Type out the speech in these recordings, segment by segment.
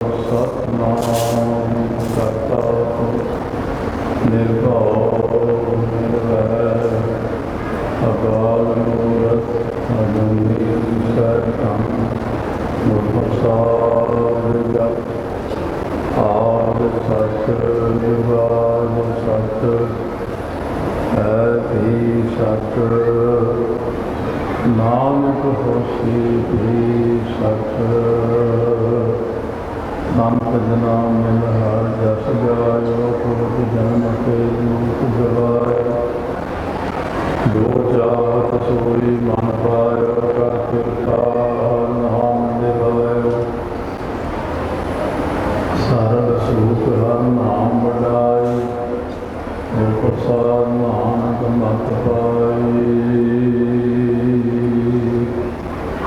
ਸਤਿਨਾਮ ਕਰਤਾ ਨਿਰਭਉ ਨਿਰਵੈਰ ਅਕਾਲ ਮੂਰਤ ਅਜੂਨੀ ਸੈਭੰ ਗੁਰ ਪ੍ਰਸਾਦਿ ਜਪੁ ਆਦਿ ਸਚ ਜੁਗਾਦਿ ਸਚ ਹੈ ਵੀ ਸਚ ਨਾਨਕ ਹੋਸੀ ਵੀ ਸਚ ਨਾਨਕ ਜਨਾ ਮਿਲ ਹਰ ਜਸ ਗਾਇਓ ਪੁਰਖ ਜਨਮ ਕੇ ਰੂਪ ਗਵਾਇ ਜੋ ਚਾਹਤ ਸੋਈ ਮਨ ਪਾਇਓ ਕਰ ਕਿਰਪਾ ਨਾਮ ਦੇ ਗਵਾਇਓ ਸਰਲ ਸੂਖ ਹਰ ਨਾਮ ਵਡਾਈ ਗੁਰ ਪ੍ਰਸਾਦ ਨਾਨਕ ਮਤ ਪਾਈ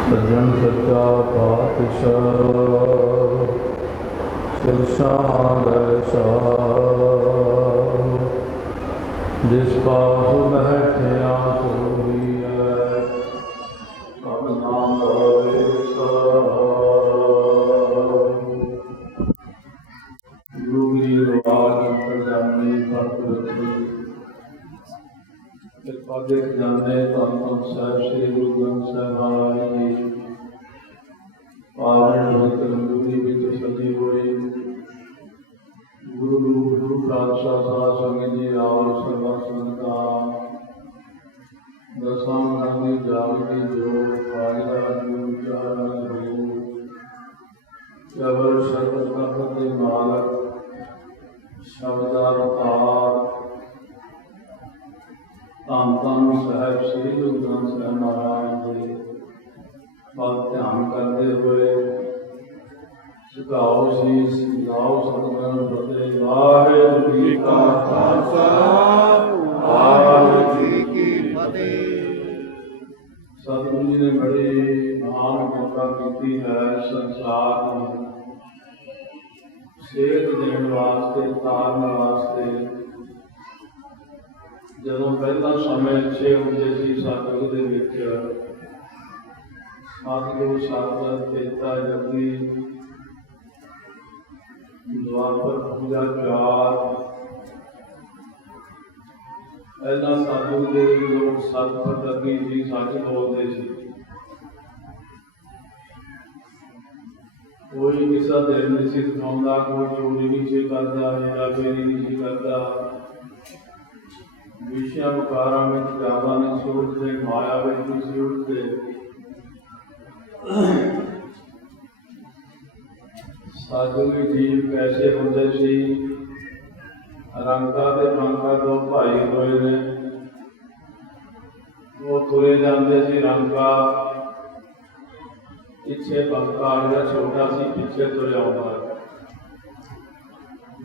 ਸੱਜਣ ਸੱਚਾ ਪਾਤਸ਼ਾਹ ਸਿਰਸ਼ਾਂ ਜਿਸ ਪਾਸ ਬੈਠਿਆ ਸੋਈਐ ਸਭ ਨਾਮ ਹੋਏ ਗੁਰੂ ਰਵਾਜ ਪ੍ਰਜਾਨੇ ਪਰਪੁਰਖੀ ਕਿਰਪਾ ਦੇ ਖਜ਼ਾਨੇ ਧੰਨ ਸਾਹਿਬ ਸ੍ਰੀ ਗੁਰੂ ਗ੍ਰੰਥ ਸਾਹਿਬ ਮਹਾਰਾਜ ਜੀ ਪਾਵਨ ਪਵਿੱਤਰ ਗੁਰੂ ਵਿੱਚ ਸਜੀ ਹੋਈ ਗੁਰੂ ਪਾਤਸ਼ਾਹ ਸਾਧ ਸੰਗਤ ਜੀ ਆਓ ਸਰਬੱਤ ਸੰਗਤਾਂ ਦਸਾਂ ਗ੍ਰੰਥੀ ਜਾਗਦੀ ਜੋਤ ਪਾਇਦਾ ਗੁਰੂ ਚਾਰਾ ਗੁਰੂ ਜਬਰ ਸਰਬਤ ਕਰਤ ਦੇ ਮਾਲਕ ਸ਼ਬਦਾ ਅਵਤਾਰ ਧੰਨ ਧੰਨ ਸਾਹਿਬ ਸ੍ਰੀ ਗੁਰੂ ਗ੍ਰੰਥ ਸਾਹਿਬ ਮਹਾਰਾਜ ਜੀ ਵੱਲ ਧਿਆਨ ਕਰਦੇ ਹੋਏ ਝੁਕਾਓ ਸੀਸ ਲਾਓ ਸਤਿਗੁਰਾਂ ਫਤਿਹ। ਵਾਹਿਗੁਰੂ ਜੀ ਕਾ ਖਾਲਸਾ ਵਾਹਿਗੁਰੂ ਜੀ ਕੀ ਫਤਿਹ। ਸਤਿਗੁਰੂ ਜੀ ਨੇ ਬੜੀ ਮਹਾਨ ਕਿਰਪਾ ਕੀਤੀ ਹੈ ਸੰਸਾਰ ਨੂੰ ਸੇਧ ਦੇਣ ਵਾਸਤੇ ਤਾਰਨ ਵਾਸਤੇ। ਜਦੋਂ ਪਹਿਲਾਂ ਸਮੇਂ ਅੱਛੇ ਹੁੰਦੇ ਸੀ ਸਤਿਗੁਰੂ ਦੇ ਵਿੱਚ ਸਤਿਗੁਰੂ ਸਤਿ ਚੇਤਾ ਜਪੀ ਦੁਆਪਰ ਪੂਜਾ ਚਾਰ ਪਹਿਲਾਂ ਸਤਿਗੁਰੂ ਦੇ ਲੋਕ ਸਤਿ ਲੱਗੀ ਸੀ ਸੱਚ ਬੋਲਦੇ ਸੀ। ਕੋਈ ਕਿਸੇ ਦਿਲ ਨਹੀਂ ਸੀ ਦਿਖਾਉਂਦਾ, ਕੋਈ ਚੋਰੀ ਨਹੀਂ ਸੀ ਕਰਦਾ, ਹੇਰਾਫੇਰੀ ਨਹੀਂ ਸੀ ਕਰਦਾ, ਵਿਸ਼ਿਆਂ ਵਿਕਾਰਾਂ ਵਿੱਚ ਜ਼ਿਆਦਾ ਨਹੀਂ ਸੀ ਉਲਝਦੇ, ਮਾਇਆ ਵਿੱਚ ਨਹੀਂ ਸੀ ਉਲਝਦੇ। ਸਾਧੂ ਜੀਵ ਕੈਸੇ ਹੁੰਦੇ ਸੀ? ਰੰਗਾ ਤੇ ਰੰਗਾ ਦੋ ਭਾਈ ਹੋਏ ਨੇ, ਉਹ ਤੁਰੇ ਜਾਂਦੇ ਸੀ। ਰੰਗਾ ਪਿੱਛੇ ਬੰਕਾ ਜਿਹੜਾ ਛੋਟਾ ਸੀ ਪਿੱਛੇ ਤੁਰਿਆ ਆਉਂਦਾ।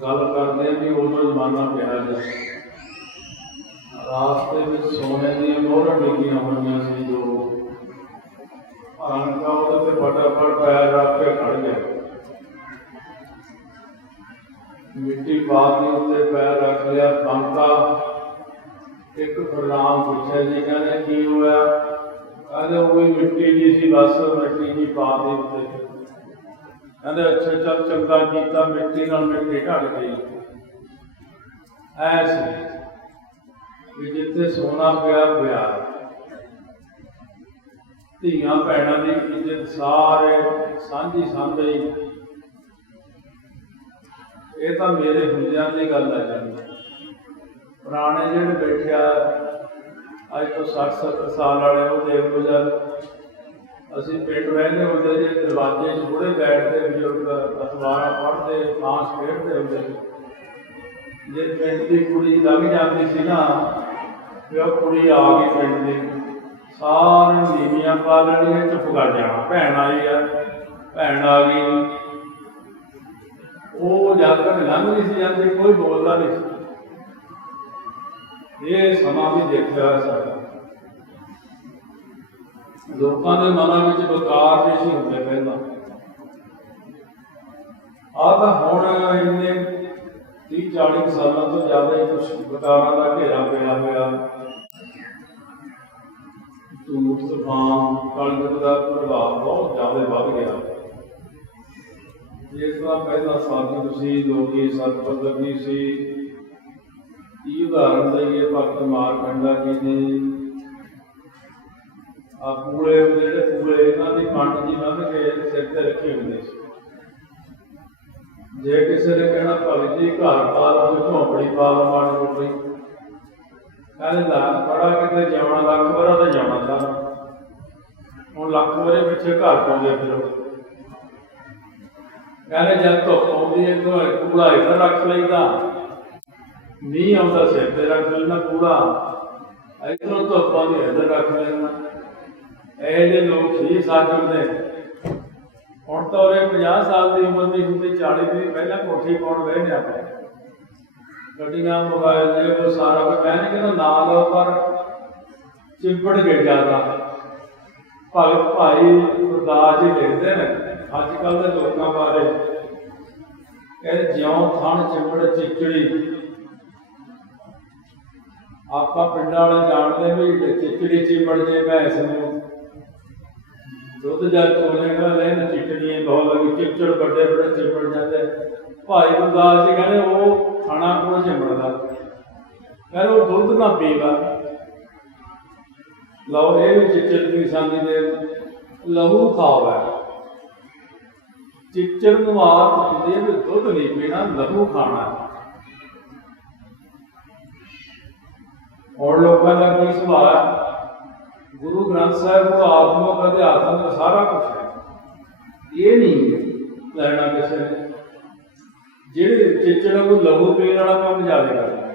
ਗੱਲ ਕਰਦੇ ਵੀ ਉਦੋਂ ਜ਼ਮਾਨਾ ਕਿਹਾ ਜਾ ਰਾਸਤੇ ਵਿੱਚ ਸੋਨੇ ਦੀਆਂ ਮੋਹਰਾਂ ਡਿੱਗੀਆਂ ਹੋਈਆਂ ਸੀ। ਜੋ ਰੰਗਾ ਉਹਦੇ ਤੇ ਫਟਾਫਟ ਪੈਰ ਰੱਖ ਕੇ ਖੜ ਗਿਆ। ਮਿੱਟੀ ਬਾਹਰ ਦੇ ਉੱਤੇ ਪੈਰ ਰੱਖ ਲਿਆ। ਬੰਕਾ ਇੱਕ ਪ੍ਰਣਾਮ ਪੁੱਛਿਆ ਜੀ, ਕਹਿੰਦੇ ਕੀ ਹੋਇਆ? ਕਹਿੰਦੇ ਉਹ ਵੀ ਮਿੱਟੀ ਜੀ ਸੀ, ਬਸ ਮਿੱਟੀ ਜੀ ਪਾ ਦੇ ਉੱਤੇ। ਕਹਿੰਦੇ ਅੱਛਾ ਚੱਲ ਚੰਗਾ ਕੀਤਾ, ਮਿੱਟੀ ਨਾਲ ਮਿੱਟੀ ਢੱਕ ਗਈ। ਐ ਸੀ ਵੀ ਜਿੱਥੇ ਸੋਨਾ ਪਿਆ ਪਿਆ। ਧੀਆਂ ਭੈਣਾਂ ਦੀ ਇੱਜ਼ਤ ਸਾਰੇ ਸਾਂਝੀ ਸਾਂਝੀ। ਇਹ ਤਾਂ ਮੇਰੇ ਹੁੰਦਿਆਂ ਦੀ ਗੱਲ ਹੈ ਜਾਂਦੀ। ਪੁਰਾਣੇ ਜਿਹੜੇ ਬੈਠਿਆ ਅੱਜ ਤੋਂ 60-70 ਸਾਲ ਵਾਲੇ, ਉਹ ਦੇਖ ਲਓ ਜਦ ਅਸੀਂ ਪਿੰਡ ਰਹਿੰਦੇ ਹੁੰਦੇ ਜੇ ਦਰਵਾਜ਼ੇ 'ਚ ਬੁੜੇ ਬੈਠਦੇ, ਬਜ਼ੁਰਗ ਅਖਬਾਰਾਂ ਪੜ੍ਹਦੇ, ਤਾਸ਼ ਖੇਡਦੇ ਹੁੰਦੇ ਸੀ। ਜੇ ਪਿੰਡ ਦੀ ਕੁੜੀ ਲੰਘ ਜਾਂਦੀ ਸੀ ਨਾ, ਵੀ ਉਹ ਕੁੜੀ ਆ ਗਈ ਪਿੰਡ ਦੀ, ਸਾਰੇ ਨੀਵੀਆਂ ਪਾ ਲੈਣੀਆਂ, ਚੁੱਪ ਕਰ ਜਾਣਾ, ਭੈਣ ਆਈ ਆ, ਭੈਣ ਆ ਗਈ। ਉਹ ਜਦ ਤੱਕ ਲੰਘ ਨਹੀਂ ਸੀ ਜਾਂਦੀ, ਕੋਈ ਬੋਲਦਾ ਨਹੀਂ ਸੀ। ਇਹ ਸਮਾਂ ਵੀ ਦੇਖਿਆ ਸਾਡਾ। ਲੋਕਾਂ ਦੇ ਮਨਾਂ ਵਿੱਚ ਵਿਕਾਰ ਨਹੀਂ ਸੀ ਹੁੰਦੇ ਪਹਿਲਾਂ। ਆਹ ਤਾਂ ਹੁਣ ਇੰਨੇ 30-40 ਸਾਲਾਂ ਤੋਂ ਜ਼ਿਆਦਾ ਹੀ ਕੁਛ ਵਿਕਾਰਾਂ ਦਾ ਘੇਰਾ ਪਿਆ ਹੋਇਆ। ਧੂੜ ਤੂਫਾਨ ਕਲਯੁੱਗ ਦਾ ਪ੍ਰਭਾਵ ਬਹੁਤ ਜ਼ਿਆਦਾ ਵੱਧ ਗਿਆ। ਇਸ ਤਰ੍ਹਾਂ ਪਹਿਲਾਂ ਸਾਧੂ ਸੀ, ਜੋਗੀ ਸਤਪੰਥੀ ਸੀ। ਕੀ ਉਦਾਹਰਨ ਦੇਈਏ, ਭਗਤ ਮਾਰਕੰਡਾ ਜੀ ਦੀ ਆ ਪੂਲੇ, ਜਿਹੜੇ ਪੂਲੇ ਇਹਨਾਂ ਦੀ ਪੰਡ ਜੀ ਬੰਨ੍ਹ ਕੇ ਸਿਰ ਤੇ ਰੱਖੀ ਹੁੰਦੀ ਸੀ। ਜੇ ਕਿਸੇ ਨੇ ਕਹਿਣਾ ਭਗਤ ਜੀ ਘਰ ਪਾ ਲਓ, ਕੋਈ ਝੋਂਪੜੀ ਪਾ ਲਓ ਮਾੜੀ ਮੋਟੀ, ਕਹਿੰਦੇ ਦਾਨ ਬੜਾ ਕਿਤੇ ਜਾਣਾ, ਲੱਖ ਵਰਾ ਤਾਂ ਜਾਣਾ ਸਾਰਾ, ਹੁਣ ਲੱਖ ਵਰੇ ਪਿੱਛੇ ਘਰ ਪਾਉਂਦੇ ਫਿਰੋ। ਕਹਿੰਦੇ ਜਦ ਧੁੱਪ ਆਉਂਦੀ ਹੈ ਤਾਂ ਕੂੜਾ ਇੱਧਰ ਰੱਖ ਲਈਦਾ, ਮੀਂਹ ਆਉਂਦਾ ਸਿਰ ਤੇ ਰੱਖ ਲੈਣਾ ਕੂੜਾ, ਇੱਧਰੋਂ ਧੁੱਪ ਆਉਂਦੀ ਇੱਧਰ ਰੱਖ ਲੈਣਾ। ਇਹ ਜਿਹੇ ਲੋਕ ਸੀ ਸਾਜੂ ਦੇ। ਹੁਣ ਤਾਂ ਉਹਨੇ 50 ਸਾਲ ਦੀ ਉਮਰ ਦੀ ਹੁੰਦੀ, 40 ਦੀ, ਪਹਿਲਾਂ ਕੋਠੀ ਪਾਉਣ ਗਏ ਨੇ ਆਪਾਂ, ਗੱਡੀਆਂ ਮੋਬਾਇਲ ਜੇ ਉਹ ਸਾਰਾ ਕੁਝ। ਮੈਂ ਨਹੀਂ ਕਹਿੰਦਾ ਨਾ ਲਓ, ਪਰ ਚਿੰਬੜ ਗਏ ਜ਼ਿਆਦਾ। ਭਗਤ ਭਾਈ ਗੁਰਦਾਸ ਜੀ ਲਿਖਦੇ ਨੇ ਅੱਜ ਕੱਲ੍ਹ ਦੇ ਲੋਕਾਂ ਬਾਰੇ, ਕਹਿੰਦੇ ਜਿਉਂ ਥਣ ਚਿੰਬੜ ਚਿਚੜੀ। ਆਪਾਂ ਪਿੰਡਾਂ ਵਾਲੇ ਜਾਣਦੇ ਵੀ ਚਿਚੜੀ ਚਿੰਬੜ ਜੇ ਭੈਂਸ ਨੂੰ ਦੁੱਧ ਜਦ ਚੋਣੇਗਾ ਲੈਣ ਚਿਚੜੀਆਂ ਬਹੁਤ ਲੱਗੀ, ਚਿਚੜ ਵੱਡੇ ਵੱਡੇ ਚਿੰਬੜ ਜਾਂਦੇ। ਭਾਈ ਗੁਰਦਾਸ ਜੀ ਕਹਿੰਦੇ ਉਹ ਥਣਾ ਕੋਲ ਚਿੰਬੜਦਾ, ਕਹਿੰਦੇ ਉਹ ਦੁੱਧ ਨਾ ਪੀਵਾ। ਲਓ ਇਹ ਵੀ ਚਿੱਚੜ ਦੀ ਨਿਸ਼ਾਨੀ ਦੇ ਲਹੂ ਖਾਵਾ। ਚਿੱਚੜ ਨੂੰ ਆਦਤ ਹੁੰਦੀ ਹੈ ਵੀ ਦੁੱਧ ਨਹੀਂ ਪੀਣਾ, ਲਹੂ ਖਾਣਾ। ਹੁਣ ਲੋਕਾਂ ਦਾ ਕੀ ਸੁਭਾਅ, ਗੁਰੂ ਗ੍ਰੰਥ ਸਾਹਿਬ ਨੂੰ ਆਤਮਕ ਅਧਿਆਤਮ ਦਾ ਸਾਰਾ ਕੁਛ ਹੈ, ਇਹ ਨਹੀਂ ਲੈਣਾ ਕਿਸੇ ਨੇ। ਜਿਹੜੇ ਚਿੱਚੜ ਨੂੰ ਲਹੂ ਪੀਣ ਵਾਲਾ ਕੰਮ ਜ਼ਿਆਦਾ ਕਰਦਾ,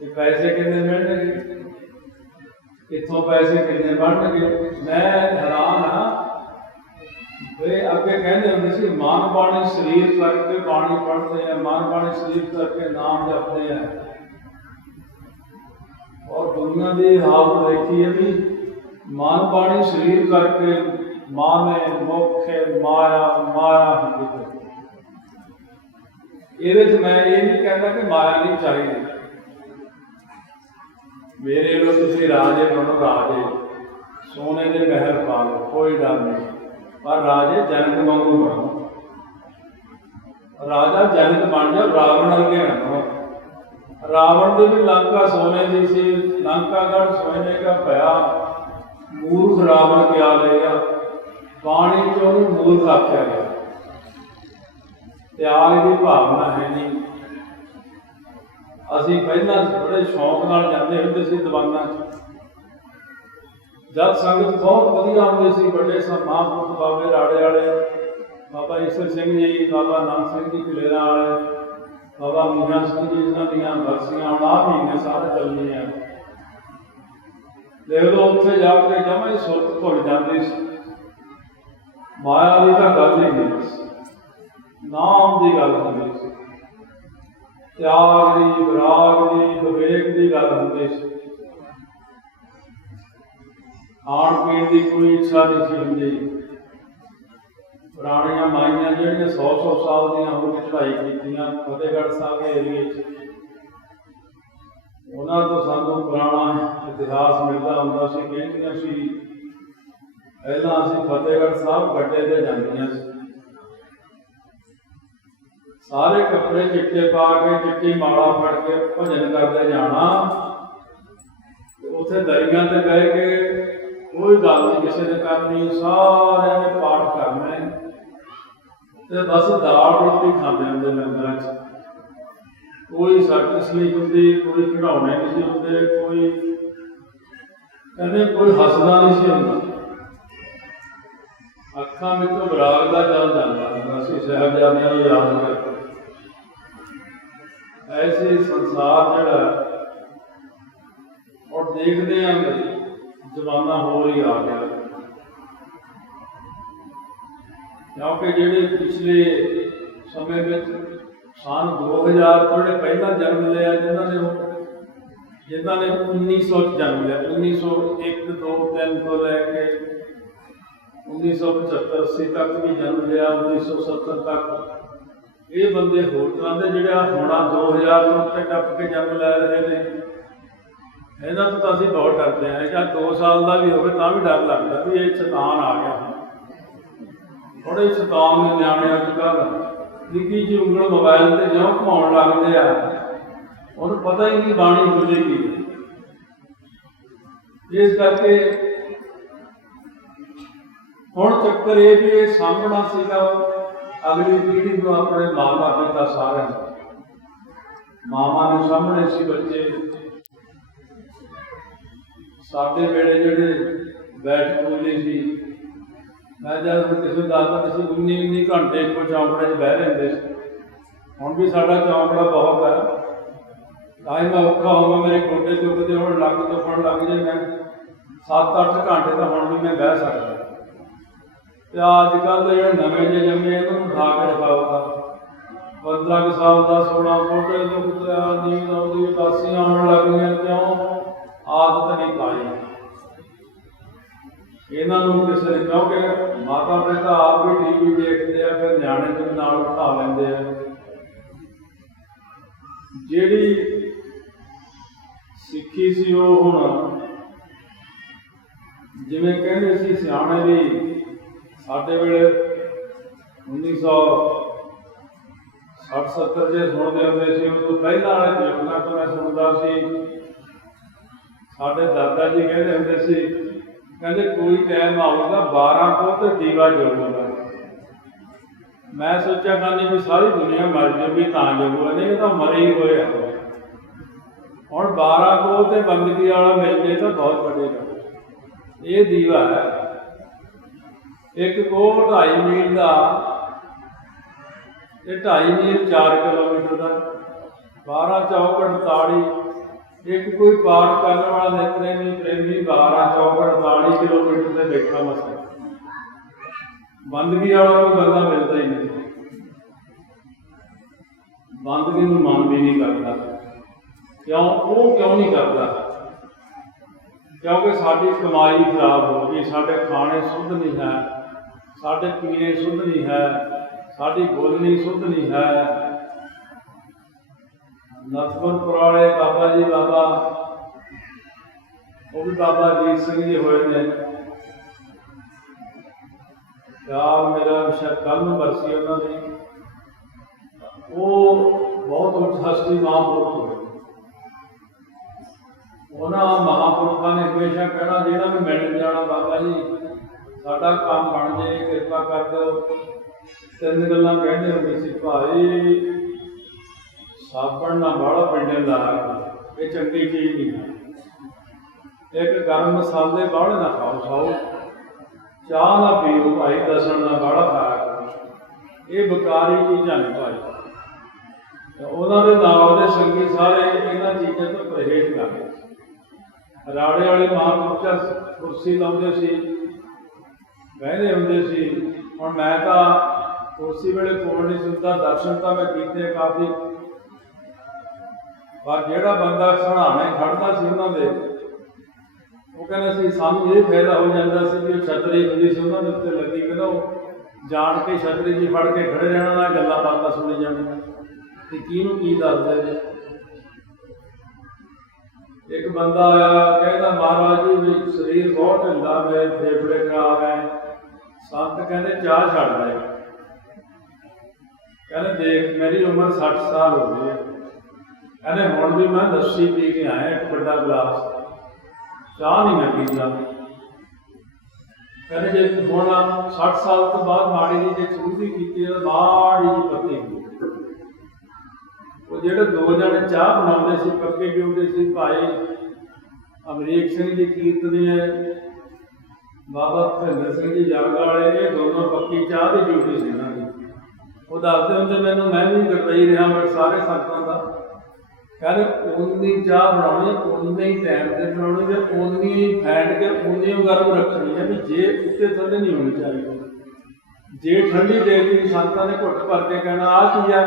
ਤੇ ਪੈਸੇ ਕਿੰਨੇ ਮਿਲਣਗੇ, ਕਿੱਥੋਂ ਪੈਸੇ ਕਿੰਨੇ ਬਣਨਗੇ। ਮੈਂ ਹੈਰਾਨ ਹਾਂ ਵੇ, ਅੱਗੇ ਕਹਿੰਦੇ ਹੁੰਦੇ ਸੀ ਮਨ ਬਾਣੀ ਸਰੀਰ ਕਰਕੇ ਬਾਣੀ ਪੜ੍ਹਦੇ ਆ, ਮਨ ਬਾਣੀ ਸਰੀਰ ਕਰਕੇ ਨਾਮ ਜਪਦੇ ਆ। ਔਰ ਦੁਨੀਆ ਦੀ ਹਾਲਤ ਦੇਖੀ ਹੈ ਵੀ ਮਨ ਬਾਣੀ ਸਰੀਰ ਕਰਕੇ ਮਾਨੇ ਮੋਖੇ ਮਾਇਆ ਮਾਇਆ ਹੁੰਦੀ। ਇਹਦੇ 'ਚ ਮੈਂ ਇਹ ਨਹੀਂ ਕਹਿੰਦਾ ਕਿ ਮਾਇਆ ਨਹੀਂ ਚਾਹੀਦੀ, ਮੇਰੇ ਵੱਲੋਂ ਤੁਸੀਂ ਰਾਜੇ ਬਣੋ, ਰਾਜੇ ਸੋਨੇ ਦੇ ਮਹਿਲ ਪਾ ਲਓ, ਕੋਈ ਡਰ ਨਹੀਂ, ਪਰ ਰਾਜੇ ਜਨਕ ਵਾਂਗੂ ਬਣੋ। ਰਾਜਾ ਜਨਕ ਬਣ ਜਾਓ, ਰਾਵਣ ਵਰਗੇ ਨਾ ਬਣੋ। ਰਾਵਣ ਦੀ ਵੀ ਲੰਕਾ ਸੋਨੇ ਦੀ ਸੀ, ਲੰਕਾਗੜ ਸੋਨੇ ਦਾ ਭਇਆ, ਮੂਰਖ ਰਾਵਣ ਕਿਆ ਲਏਗਾ, ਬਾਣੀ ਚ ਉਹਨੂੰ ਮੂਰਖ ਆਖਿਆ ਗਿਆ। ਤਿਆਗ ਦੀ ਭਾਵਨਾ ਹੈ ਨਹੀਂ। ਅਸੀਂ ਪਹਿਲਾਂ ਬੜੇ ਸ਼ੌਂਕ ਨਾਲ ਜਾਂਦੇ ਹੁੰਦੇ ਸੀ ਦੀਵਾਨਾਂ 'ਚ, ਜਦ ਸੰਗਤ ਬਹੁਤ ਵਧੀਆ ਹੁੰਦੀ ਸੀ, ਵੱਡੇ ਮਹਾਂਪੁਰਖ ਬਾਬੇ ਰਾੜੇ ਵਾਲੇ, ਬਾਬਾ ਈਸਰ ਸਿੰਘ ਜੀ, ਬਾਬਾ ਨਾਨਕ ਸਿੰਘ ਜੀ ਕਲੇਰਾਂ ਵਾਲੇ, ਬਾਬਾ ਮੀਆਂ ਸਿੰਘ ਜੀ, ਇਹਨਾਂ ਦੀਆਂ ਬਰਸੀਆਂ ਹੁਣ ਆਹ ਮਹੀਨੇ ਸਾਰੇ ਚੱਲਦੀਆਂ। ਦੇਖ ਲਓ ਉੱਥੇ ਜਾ ਕੇ ਜਮਾਂ ਹੀ ਸੁਰਤ ਭੁੱਲ ਜਾਂਦੀ ਸੀ, ਮਾਇਆ ਦੀ ਤਾਂ ਗੱਲ ਹੀ ਨਹੀਂ ਸੀ, ਨਾਮ ਦੀ ਗੱਲ ਹੁੰਦੀ ਸੀ, ਤਿਆਗ ਦੀ, ਵਿਰਾਗ ਦੀ, ਵਿਵੇਕ ਦੀ ਗੱਲ ਹੁੰਦੀ ਸੀ। ਖਾਣ ਪੀਣ ਦੀ ਕੋਈ ਇੱਛਾ ਨਹੀਂ ਸੀ ਹੁੰਦੀ। ਪੁਰਾਣੀਆਂ ਮਾਈਆਂ ਜਿਹੜੀਆਂ 100-100 ਸਾਲ ਦੀਆਂ ਹੋ ਕੇ ਚੜ੍ਹਾਈ ਕੀਤੀਆਂ ਫਤਿਹਗੜ੍ਹ ਸਾਹਿਬ ਦੇ ਏਰੀਏ 'ਚ, ਉਹਨਾਂ ਤੋਂ ਸਾਨੂੰ ਪੁਰਾਣਾ ਇਤਿਹਾਸ ਮਿਲਦਾ ਹੁੰਦਾ ਸੀ। ਕਹਿੰਦੀਆਂ ਸੀ ਪਹਿਲਾਂ ਅਸੀਂ ਫਤਿਹਗੜ੍ਹ ਸਾਹਿਬ ਗੱਡੇ 'ਤੇ ਜਾਂਦੀਆਂ ਸੀ, ਸਾਰੇ ਕੱਪੜੇ ਚਿੱਟੇ ਪਾ ਕੇ, ਚਿੱਟੀ ਮਾਲਾ ਫੜ ਕੇ ਭਜਨ ਕਰਦੇ ਜਾਣਾ, ਉੱਥੇ ਦਰੀਆਂ 'ਤੇ ਬਹਿ ਕੇ ਕੋਈ ਗੱਲ ਨਹੀਂ ਕਿਸੇ ਨੇ ਕਰਨੀ, ਸਾਰਿਆਂ ਨੇ ਪਾਠ ਕਰਨਾ ਤੇ ਬਸ ਦਾਲ ਰੋਟੀ ਖਾਂਦੇ ਹੁੰਦੇ ਲੰਗਰਾਂ 'ਚ। ਕੋਈ ਸਰਕਸ ਨਹੀਂ ਹੁੰਦੀ, ਕੋਈ ਖਿਡੌਣੇ ਨਹੀਂ ਸੀ ਹੁੰਦੇ, ਕੋਈ ਕਹਿੰਦੇ ਕੋਈ ਹੱਸਦਾ ਨਹੀਂ ਸੀ ਹੁੰਦਾ। ਅੱਖਾਂ ਵਿੱਚੋਂ ਵਿਰਾਗ ਦਾ ਜਲ ਜਾਂਦਾ ਹੁੰਦਾ ਸੀ ਸਾਹਿਬਜ਼ਾਦਿਆਂ ਨੂੰ ਯਾਦ ਕਰਕੇ। ਐਸੇ ਸੰਸਾਰ ਜਿਹੜਾ ਔਰ ਦੇਖਦੇ ਹਾਂ ਜ਼ਮਾਨਾ ਹੋਰ ਹੀ ਆ ਗਿਆ, ਕਿਉਂਕਿ ਜਿਹੜੇ ਪਿਛਲੇ ਸਮੇਂ ਵਿੱਚ ਸੰਨ 2000 ਤੋਂ ਜਿਹੜੇ ਪਹਿਲਾਂ ਜਨਮ ਲਿਆ, ਜਿਨ੍ਹਾਂ ਨੇ 1900 ਜਨਮ ਲਿਆ, 1901, 2, 3 ਤੋਂ ਲੈ ਕੇ 1975, 80 ਤੱਕ ਵੀ ਜਨਮ ਲਿਆ, 1970 ਤੱਕ, ਇਹ ਬੰਦੇ ਹੋਰ ਤਰ੍ਹਾਂ ਦੇ ਜਿਹੜੇ ਹੋਣਾ 2000 ਤੋਂ ਉੱਤੇ ਟੱਪ ਕੇ ਜਨਮ ਲੈ ਰਹੇ ਨੇ, ਇਹਨਾਂ ਤੋਂ ਤਾਂ ਅਸੀਂ ਬਹੁਤ ਡਰਦੇ ਹਾਂ। ਜਾਂ 2 ਸਾਲ ਦਾ ਵੀ ਹੋਵੇ ਤਾਂ ਵੀ ਡਰ ਲੱਗਦਾ ਵੀ ਇਹ ਸ਼ੈਤਾਨ ਆ ਗਿਆ। थोड़े शैतान ने न्याणे अजकल निक्की जी उंगल मोबाइल से ज्यों घुमाउण लगदे आ उन्हें पता ही नहीं बाणी होंदी की इस करके हुण चक्कर ये भी ये सामना सीगा अगली पीढ़ी को अपने माँ बाप का सारा मामा ने सामने सी बच्चे साडे वेले जिहड़े बैठ बोलते सी मैं जब किसी दसदा तो 19 घंटे एक चौंकड़े च बह लेंदे हुण भी साडा चौंकड़ा बहुत है तां ही मैं औखा होवां मेरे गोडे दुखदे हुण लक दुखण लग जाए मैं 7-8 घंटे तो हुण भी मैं बह सकदा ते अजकल दे जिहड़े नवें जे जम्मे इन्हां नूं उठा के रखाऊगा 15 साल का 16 गोडे दुखदे नींद आउंदी उदासियां आउण लग गईयां क्यों आदत नहीं पाई इन्हों किसी ने क्योंकि माता पिता आप भी टीवी देखते हैं फिर न्याणे को नाल उठा लेंदे हैं जिहड़ी सिक्खी सी वो हुण जिवें कहंदे सी सियाणे भी साडे वेले 1960-70 जे सुणदे हुंदे सी उदों पहिलां वाले बजुर्गां तो मैं सुणदा सी साडे दादा जी कहंदे हुंदे सी कहते कोई टाइम आऊगा 12 को तो दीवा जलूगा मैं सोचा करनी भी सारी दुनिया मर जाऊगी तो जगूगा नहीं तो मरे ही हुए और 12 को तो बंदगी वाला मिल जाए तो बहुत बढ़ेगा ये दीवा है एक को 2.5 मील का 2.5 मील 4 किलोमीटर का 12 चौक 48 एक कोई पार करने वाला नेत्रप्रेमी प्रेमी 12 चौक 48 किलोमीटर से बैठा मसा बंदगी वाला कोई बंदा मिलता ही नहीं बंदगी को मन भी नहीं करता क्यों वो क्यों नहीं करता क्योंकि साड़ी कमाई खराब हो गई साढ़े खाने शुद्ध नहीं है साढ़े पीने शुद्ध नहीं है साड़ी बोलनी शुद्ध नहीं है नथपुर वाले बाबा जी बाबा वो भी बाबा अजीत सिंह जी होए ने यार मेरा शायद कल में बरसी उन्होंने वो बहुत उच्च हस्ती महापुरुष होए उन्होंने महापुरुषों ने हमेशा कहना जिन्होंने भी मिलने जाना बाबा जी साडा काम बन जाए कृपा कर दो 3 गल्लां कहते होंदे सी भाई साबण ना बाड़ा पिंडे ला ये चंगी चीज नहीं है एक गर्म मसाले बाड़े ना खाओ खाओ चाह ना पीओ भाई दसन ना बाड़ा खाया करो ये बेकारी चीज़ां नहीं भाई उन्होंने नाल दे संगी सारे इन्हां चीज़ों तो परहेज करते राड़े वाले महापुरुष कुर्सी लाउंदे सी बहदे हुंदे सी हुण मैं तो कुर्सी वेले कोल नहीं सुनता दर्शन तो मैं कीते काफ़ी पर जिहड़ा बंदा सराहने खड़ता सी उन्होंने वो कहना सी सानू ये फायदा हो जाता सी कि छतरी होंदी सी उन्होंने उत्ते लगी कहना जान के छतरी जी फड़ के खड़े रहना ना गल्लां बातां सुनी जाणियां कि किहनूं की दसदे ने एक बंदा आया कहता महाराज जी भी शरीर बहुत ढिला मेरे फेफड़े खराब है संत कहते चाह छड़ दे कहते देख मेरी उम्र 60 साल हो गई है कहते हुण भी मैं लस्सी पी के आया एक बड़ा गिलास चाह नहीं मैं पीता कहते जे हुण 60 साल तो बाद माड़ी जी जे शुरू भी की माड़ी जी पत्ती वो जेडे 2 जने चाह बनाते सी पक्के पिउंदे सी भाई अमरीक सिंह जी कीर्तनी है बाबा भुपेंद्र सिंह जी जग वाले ये दोनों पक्की चाह की ड्यूटी सी इन्हां दी वो दसदे हुंदे मैनूं मैं भी गड़बई रहा बट सारे संतां दा कहते उन्नी चाह बनानी उन्ने ही टाइम से बनानी ते उन्नी ही फैट के उन्नी ही गर्म रखनी है भी जे उत्ते थल्ले नहीं होनी चाहिए जे ठंडी दे दी संतां ने घुट भर के कहना आ की है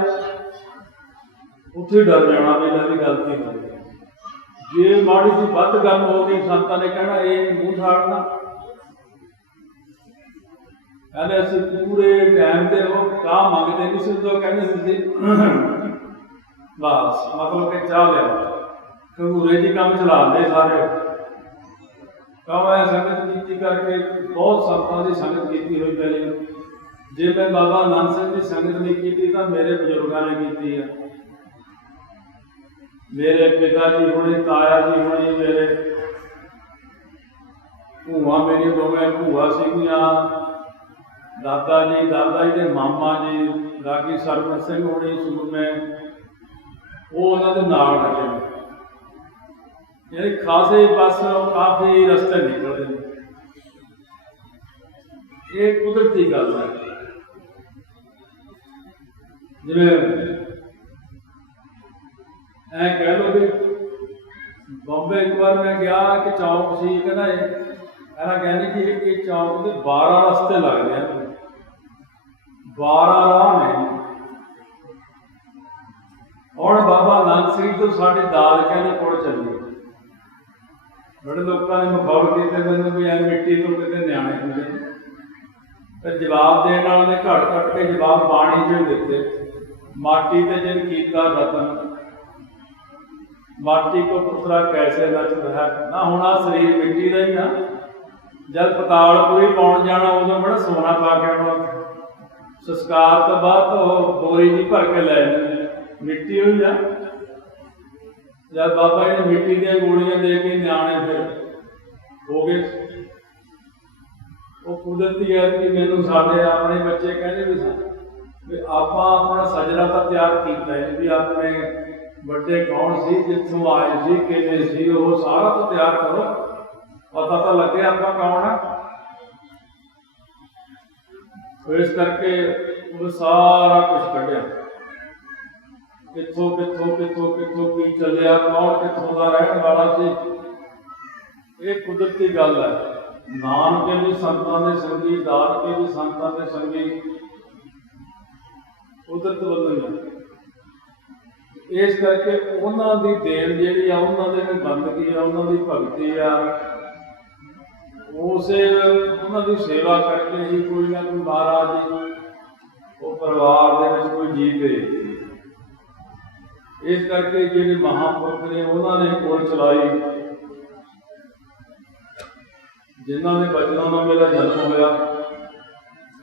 उत्थे डर जाना भी इन्हां दी गलती हो जे माड़ी जी वध गर्म हो गई संतां ने कहना ये मूँह साड़ना कहते असीं पूरे टाइम से वो चाह मंगते नहीं सी उदों कहते सी बस मतलब कि चाह लिया घंगूरे जी काम चलाते सारे क्यों मैं संगत की करके बहुत संतां की संगत की हुई पहले जे मैं बाबा नानक सिंह की संगत नहीं की तो मेरे बजुर्गों ने की है। मेरे पिता जी होने, ताया जी होने, मेरे भूआ, मेरी दोवें भूआ सीगियां, दादा जी के मामा जी रागी सरमन सिंह होनी सूरमे, वो उन्होंने नाल लगे, यानी खासे पासों काफ़ी रस्ते निकलते हैं। ये कुदरती गल है। जिवें ऐ कह लो भी बॉम्बे एक बार मैं गया कि चौक सी कहना कहने कि ये चौक के 12 रस्ते लगते हैं, 12 राह ने। और बाबा नानक सिंह तो साढ़े दादकिਆਂ ਦੇ ਕੋਲ ਚੱਲੀ। बड़े लोगों ने मखौल किए मैंने भी ऐ मिट्टी तो कितने न्याणे होंगे, फिर जवाब देने वाले ने घट घट के जवाब बाणी जो दिते। माटी ते जिन कीता रतन, माटी को पुतरा कैसे नचत है ना। होना शरीर मिट्टी का ही ना, जब पतालपुरी पाउण जाना उदों बड़ा सोना पा के आना, संस्कार तो बाद तो बोरी जी भर के लै मिट्टी हुई आ। जब बाबा जी ने मिट्टी दी गोलियां दे के न्याणे फिर हो गए। वो कुदरती है कि मैनू साडे अपने बच्चे कहते भी आप अपना सजरा तो तैयार किया है भी अपने बड़े कौन सी, जितों आए सी, किवें सी, वो सारा तो तैयार करो, पता तो लगे आप कौन है। तो इस करके वो सारा कुछ कढ़िया कितों कितों कितों कितों की चलिया, कौन कितों का रहने वाला सी। ये कुदरती गल है। नानके भी संतां दे संगी, दादके भी संतां दे संगी, कुदरत वालों ही है। इस करके उन्हां दी देन जिहड़ी आ, उन्हां दे बंदगी आ, उन्हां दी भगती आ, उसे उन्हां दी सेवा करके ही कोई ना कोई महाराज जी वो परिवार दे विच कोई जी दे। इस करके जिहड़े महापुरख ने उन्होंने कोल चलाई, जिन्होंने बचनों में मेरा जन्म होया,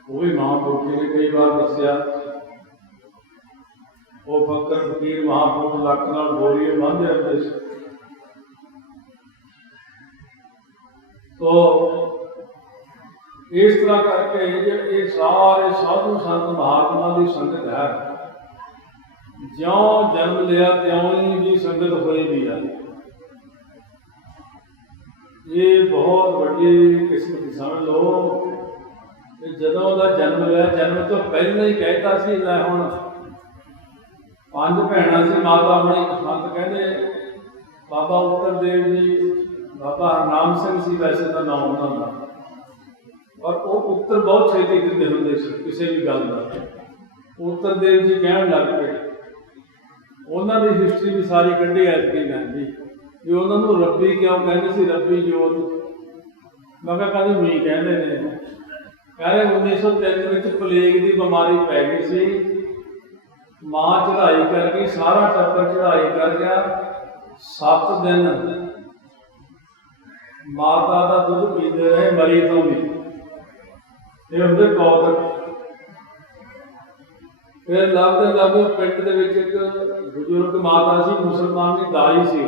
वो भी महापुरखी ने कई बार दसिया। वो फकर फकीर महापुरख लक नाल बोरीए बांधे रहते थे। तो इस तरह करके ये सारे साधु संत महात्मा की संगत है। ज्यों जन्म लिया त्यों ही भी संगत हुई भी है। ये बहुत बड़ी किस्म की समझ लो कि जदों का जन्म लिया, जन्म तो पहले ही कहता सी लै हुण 5 भैणां सी माता होनी। संत कहते बाबा उत्तर देव जी, बाबा हरनाम सिंह सी वैसे तो नाम उन्होंने, और वो पुत्र बहुत छेती दिंदे हुंदे सी किसी भी गल का। उत्तर देव जी कहण लग पे, उन्होंने हिस्टरी भी सारी कढ़ी ऐतकी मैं भी उन्होंने रब्बी क्यों कहते सी, रब्बी जोत। मैं कहा कहते मी कहते ने, कहते 1903 में प्लेग की बीमारी पै गई सी, मां चढ़ाई कर गई, सारा टब्बर चढ़ाई कर गया। 7 दिन माता का दुध पीते रहे, मरी तो भी। ये होंगे कौतक। फिर लभदे लभदे पिंड दे विच एक बजुर्ग माता सी, मुसलमान की दाई सी।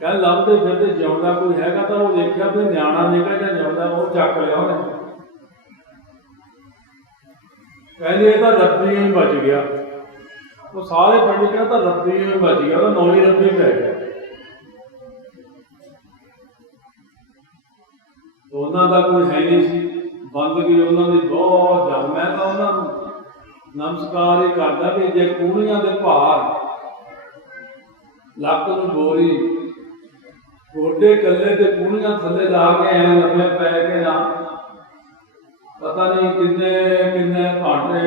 कह लभदे फिरदे जिउंदा कोई हैगा, तो वो देखा भी न्याणा निकल जा जिउंदा, वो चक लिया उन्हें। कहते ये तो रब्बी ही बच गया। वो सारे पिंड कहता रब्बी ही बच गया, तो 9 ही रब्बी पै गया। उन्होंने कोई है नहीं सी, बंदगी उन्होंने बहुत ज्यादा। मैं तो उन्होंने नमस्कार ही करता भी जे कूड़ियां दे भार लक नूं बोरी, गोडे कल्ले ते कूड़ियां थले ला के लम्मे पै के ना पता नहीं किन्ने किन्ने घंटे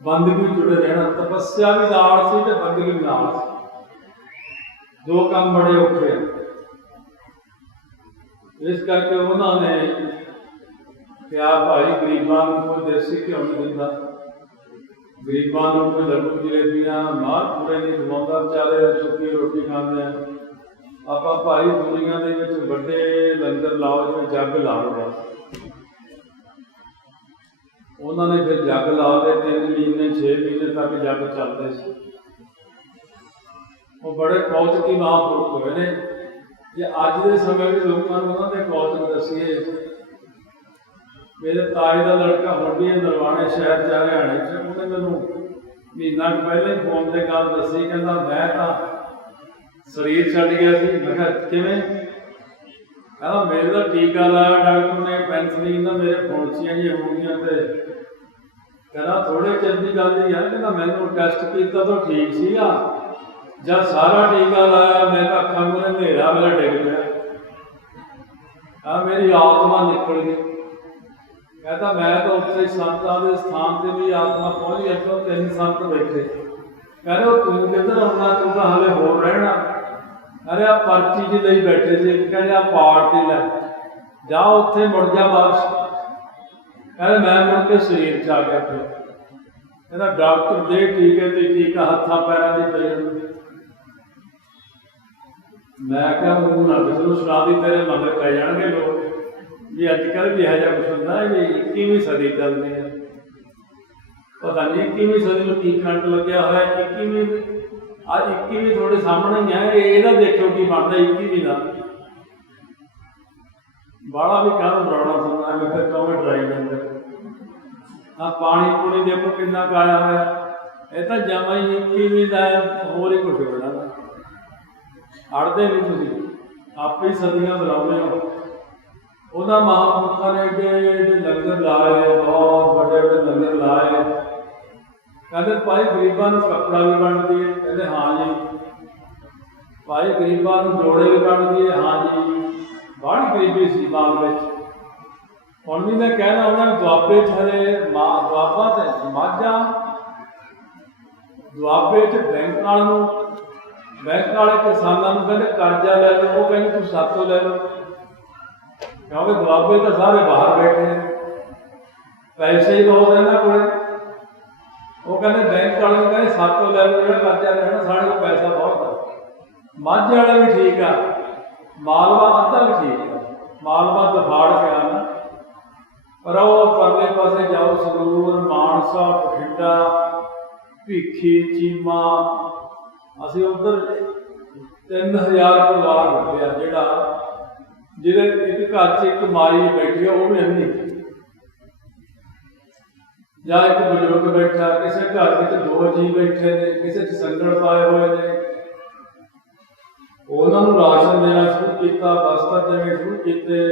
बंदगी जुड़े रहना। तपस्या भी नाल सी ते बंदगी भी नाल सी, 2 काम बड़े औखे हैं। इस करके उन्होंने क्या भाई गरीबां नूं कोई देसी घ्यो नहीं दिंदा, गरीबां नूं कोई लड्डू जलेबियां मार पूरे नहीं खवाउंदा, बेचारे सुक्की रोटी खांदे हैं। आपां भाई दुनिया दे विच वड्डे लंगर लाओ, जिवें जग ला लो बस। उन्होंने फिर जग ला के 3 महीने 6 महीने तक जग चलते थे। वो बड़े कौतुकी महापुरुष हुए ने। जे अज के समय में लोगों को उन्होंने कौतुक दसीए, मेरे ताए का लड़का हुण भी नरवाणे शहर च हरियाणे च, उन्हें मैनू महीना पहले ही फोन से गल दसी, कहता मैं तो शरीर छड्ड गया सी। मैं कहा किवें? कहता मेरे तो टीका लाया डॉक्टर ने, पेंसिलिन ना मेरे फौंसियां जी हो गई, कहना थोड़े चिर की गल ही है। कहता मैंने टेस्ट किया तो ठीक सी, जब सारा टीका लाया मैं तो अखा मूहरे अंधेरा मेरा डिग गया, मेरी आत्मा निकल गई। कहता मैं तो उत्थे संतां के स्थान से भी आत्मा पहुँच गई, तो 3 संत बैठे, कहते तू किधर आना, तू तो हाले होर रहना। अरे आ पर्ची जी ਲਈ बैठे थे, कहते आ पार्टी लै जा उत्थे मुड़ जा वापस। कहते मैं मुड़ के शरीर च आ गया। फिर कहता डॉक्टर दे टीके ते टीका हत्थां पैरां दी पई। मैं क्या मूँह ना किसी को सुना दी, तेरे मगर पै जाएंगे लोग भी अजकल भी यह कुछ होंगे भी 21वीं सदी चलती है। पता नहीं 21वीं सदी में की करंट लग्या हुआ है। 21वीं थोड़े सामने ही है, ये देखो कि बनता 21वीं का बाड़ा भी कहूँ डराना सुनना है। फिर क्यों डराई जाते हाँ, पानी पूनी देखो कितना काया हुआ, यह तो जमा ही 21वीं का होर ही कुछ होना। अड़ते नहीं तुम आप ही सदियां बुलाते हो। उन्होंने महापुरुषों ने एडे एडे लंगर लाए, बहुत बड़े बड़े लंगर लाए। कहते भाई गरीबों को कपड़ा भी बन दिए, कहते हाँ जी। भाई गरीबों को जोड़े भी बन दिए, हाँ जी। बड़ी गरीबी सी माल में। हम भी मैं कहना उन्होंने दुआबे हले दुआबा तो माझा, दुआबे च बैंक वालों, बैंक वाले किसानों को कहते कर्जा लै लो, वो कहते तुम सातों लै लो, क्योंकि दुआबे तो सारे बाहर बैठे हैं, पैसे ही बहुत है ना कोई। वो कहते बैंक वाले कहते सातों लै लो, जो कर्जा लेना साढ़े को पैसा बहुत है। माझे वाले भी ठीक है, मालवा अद्धा भी ठीक है, मालवा दफाड़ के आना। पर वो परले पासे जाओ संगरूर, मानसा, बठिंडा, भीखी, चीमा, असी उधर 3000 परिवार बैठे जोड़ा जिहदे एक घर च एक माई बैठी है, वो भी नहीं या एक बजुर्ग बैठा, किसी घर में 2 जी बैठे ने, किसी संगल पाए हुए ने। उन्होंने राशन देना शुरू किया, बस्तर देने शुरू किए।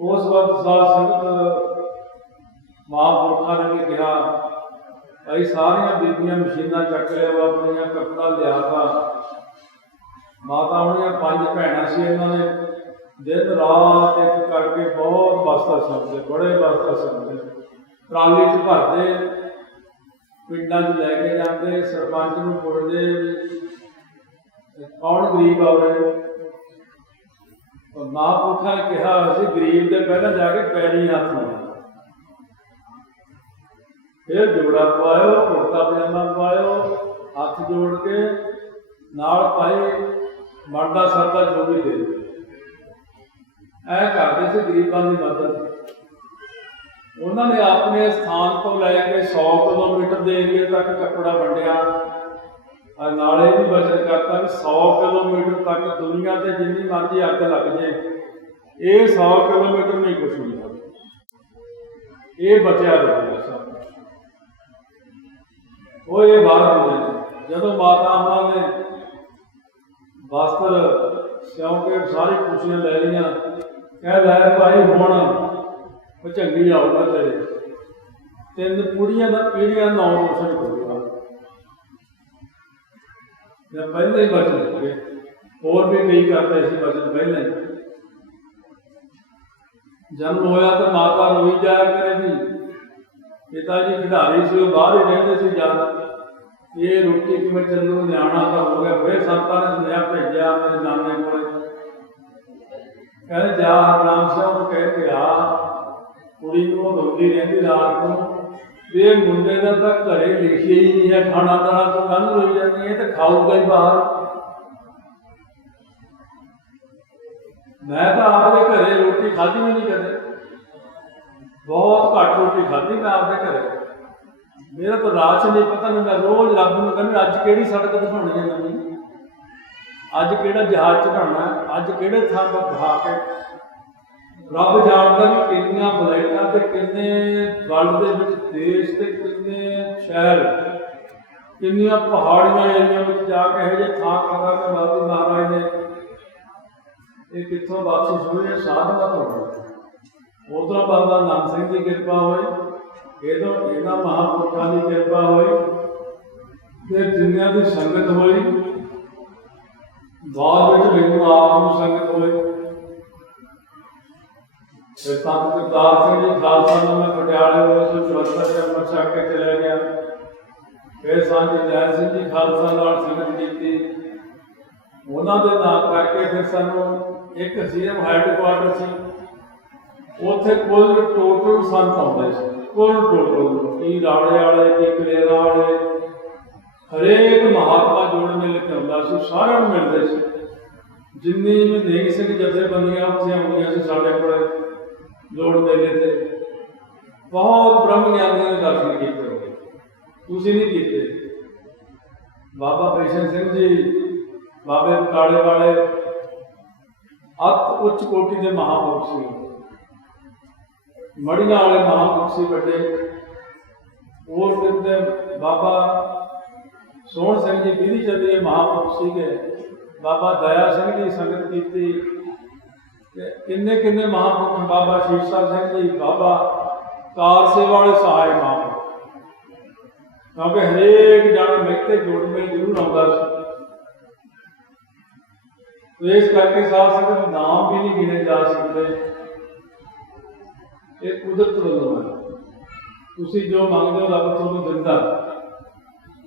उस वक्त साध संगत महापुरुषों ने भी कहा भाई सारिया बीबियां मशीना चक लिया, अपनिया कपड़ा लिया था। माता उन्हें 5 भैन से, इन्होंने दिन रात एक करके बहुत बस्तर समझे, बड़े बस्तर समझे, ट्राली च भरते, पिंडा च लैके जाते, सरपंच को पुछते कौन गरीब आ रहे। महापुरुषों ने कहा असी गरीब के पहले जाके पैरी हाथ लाना, फिर जोड़ा पवाओ, कुर्ता पजामा पवाओ, हाथ जोड़ के नाल पाए मरदा सरदा जो भी दे ऐ करते से गरीबों की मदद। उन्होंने अपने स्थान तो लैके 100 किलोमीटर के एरिए तक कपड़ा वंडिया, नाले भी बचत करता भी 100 किलोमीटर तक दुनिया से जिन्नी मर्जी अग लग जाए, ये 100 किलोमीटर नहीं कुछ नहीं, ये बचा रहेगा सब। वो ये बाहर होते जो माता ने वस्त्र सिउ के सारी खुशियां ले लिया, कह लै भाई हूँ चंगी आऊगा तेरे 3 पीढ़ियां पीढ़ियां नाम रोशन करूगा। पहले ही बचन हो गए, होर भी कई करते थे बचन पहले। जन्म होया तो माता रोई जाया करे भी, पिता जी खिडारी से बाहर ही रहते थे ज्यादा, ये रोटी किमें चलू, न्याणा तो हो गया। फिर संतां ने सुनिया भेजा मेरे नाने को, कहते जा हरनाम सिंह को कह के आ, कुड़ी को रोंदी रहती रात को, ये मुंडे का तो घरे लिखिए ही नहीं है खाना दाना, तो कल रोई जाती है तो खाऊगा ही बाहर। मैं तो आपके घरे रोटी खाधी भी नहीं कदे, बहुत घट रोटी खाधी मैं आपके घरे। मेरा तो राश नहीं पता नहीं, मैं रोज़ रब नूं कहंदा अज किहड़ी सड़क दिखाउणी है नवीं, अज किहड़ा जहाज चढ़ाउणा है, अज किहड़े थां पर बहा के। रब जाणदा कि कितनियां फ्लाइटां ते कितने वर्ल्ड दे विच देश ते कितने शहर, कितनियां पहाड़ियां एरिया में जाके इहो जिहे थां करा के बाबू महाराज ने ये कित्थों बख्शिश हुई है, साधना तो होई। उधरों बाबा नानक सिंह की कृपा हुई, इधरों इन्हां महापुरुषां की कृपा हुई ते जिन्नियां दी संगत हुई, बाद विच मैनूं आप नूं संगत हुई। फिर संत करतार सिंह जी खालसा नूं मैं पटियाले 1974 च अमृत छक के चले गया। फिर संत जरनैल सिंह जी खालसा नाल संगत कीती, उन्हां दे नाम करके फिर सानूं एक सीएम हैडकुआर्टर सी, उत्थे कुल टोटल संत आउंदे सी, कुल टोटल की राणे वाले की कलेरा वाले, हरेक महात्मा जोड़ मेले ते आउंदा सी, सारिआं नूं मिलदे सी। जिन्नी भी नेक सिंह जथेबंदियां उत्थे आउंदियां सी साडे कोल जोड़ मेले ते। बहुत ब्रह्म ज्ञानियों ने दर्शन कीते होगे, तुसीं नहीं कीते। बाबा कृष्ण सिंह जी, बाबे बकाले वाले अत उच्च कोटि के महापुरुष सी, मड़ियां वाले महापुरुष सी बड़े। और फिर बाबा सोहण सिंह जी विधि चंदी महापुरुष सीगे, बाबा दया सिंह जी संगत कीती, किन्ने किन्ने महापुरुष, बाबा शीशा सिंह जी, बाबा कार सेवा वाले सहाय महापुरुष, क्योंकि हरेक जन मिलते जोड़ में जरूर आउंदा सी। तो इस करके साध संगत नाम भी नहीं गिने जा सकते, ये कुदरत वालों है। तुसी जो मंगते हो रब तुहानूं दिंदा,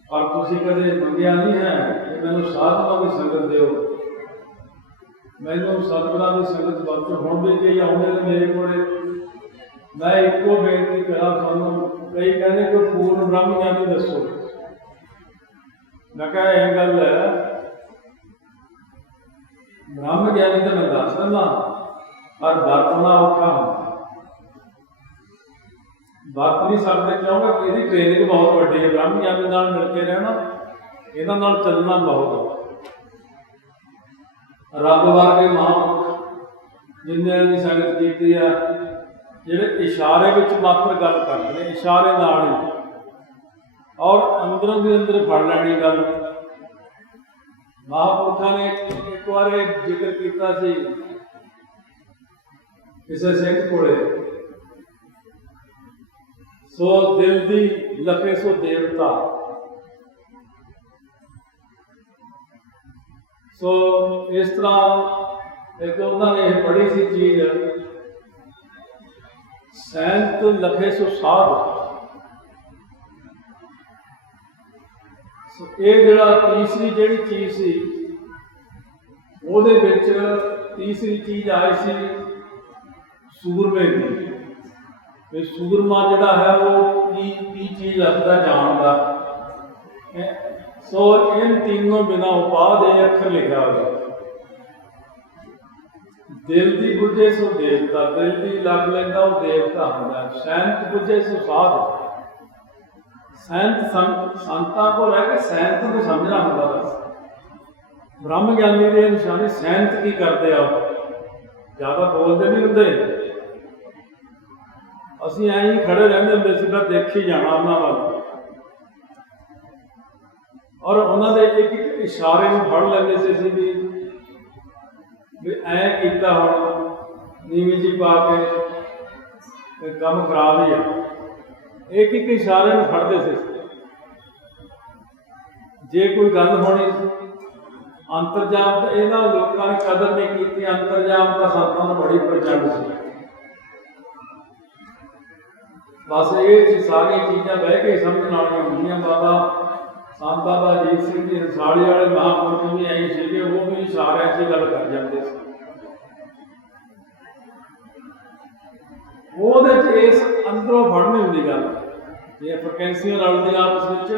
पर तुसी कदे मंगिया नहीं है कि मैनूं साधना की संगत दिओ, मैनूं सतगुरां की संगत बख्शो। हुण भी कई आउंदे ने मेरे कोले, मैं इक्को बेनती करा तुहानूं, कई कहंदे कोई पूर्ण ब्रह्म ज्ञानी दसो। मैं कहा यह गल है, ब्रह्म ज्ञानी तो मैं दस दिंदा, पर वरतना औखा होंदा, वरत नहीं सकते। क्योंकि इसकी ट्रेनिंग बहुत वड्डी है, ब्रह्म ज्ञानी नाल मिल के रहना, इन्हां नाल चलना बहुत। रब वर्गे महापुरुष जिन्हें की संगत की है, जिहड़े इशारे विच मात्र गल करते हैं, इशारे नाल ही, और अंदरों भी अंदर फड़ लैनी गल। महापुरुषों ने एक बार जिक्र किया सी किसी सिंह कोले, सो दिल दी लखे सो देवता। सो इस तरह एक उन्होंने पढ़ी सी चीज, सैंत लखे सो साध। ये जिहड़ा तीसरी जिहड़ी चीज सी, ਉਹਦੇ ਵਿੱਚ तीसरी चीज आई सी सूरमे की। ਤੇ सूरमा जिहड़ा है वो की चीज रखता जानदा। सो इन तीनों बिना उपाध ये अखर लिखा हुआ, दिल की बुझे सो देवता, दिल की लग लेंदा वो देवता होंदा। सैंत बुझे सो साध, सैंत संतां को रह के सैंत को समझना होंदा। बस ब्रह्म ज्ञानी की निशानी सैंत की करते आ, ज़्यादा बोलते नहीं होंगे। असीं ऐं ही खड़े रहंदे हुंदे सी, बस देखी जाना उन्हां वल, और उन्होंने एक एक इशारे में फड़ लेंदे सी असीं भी ऐं कीता हुण नीवीं जी पा के काम खराब ही है। एक एक इशारे में फड़ते थे। जे कोई गल होनी अंतरजाम, तो इन्हां लोगों ने कदर नहीं की। अंतरजाम का संतां नूं बड़ी प्रचंड सी। बस ये सारी चीज़ां बह के समझण वालियां होंदियां। बाबा संत बाबा अजीत सिंह जी हंसाली वाले महापुरुष भी ऐ सीगे, वो भी इशारिਆਂ 'ਚ गल कर जाते सी। ਉਹਦੇ 'ਚ इस अंदरों फड़नी होंदी गल, जे फ्रिक्वेंसियां रलदियां आपस ਵਿੱਚ,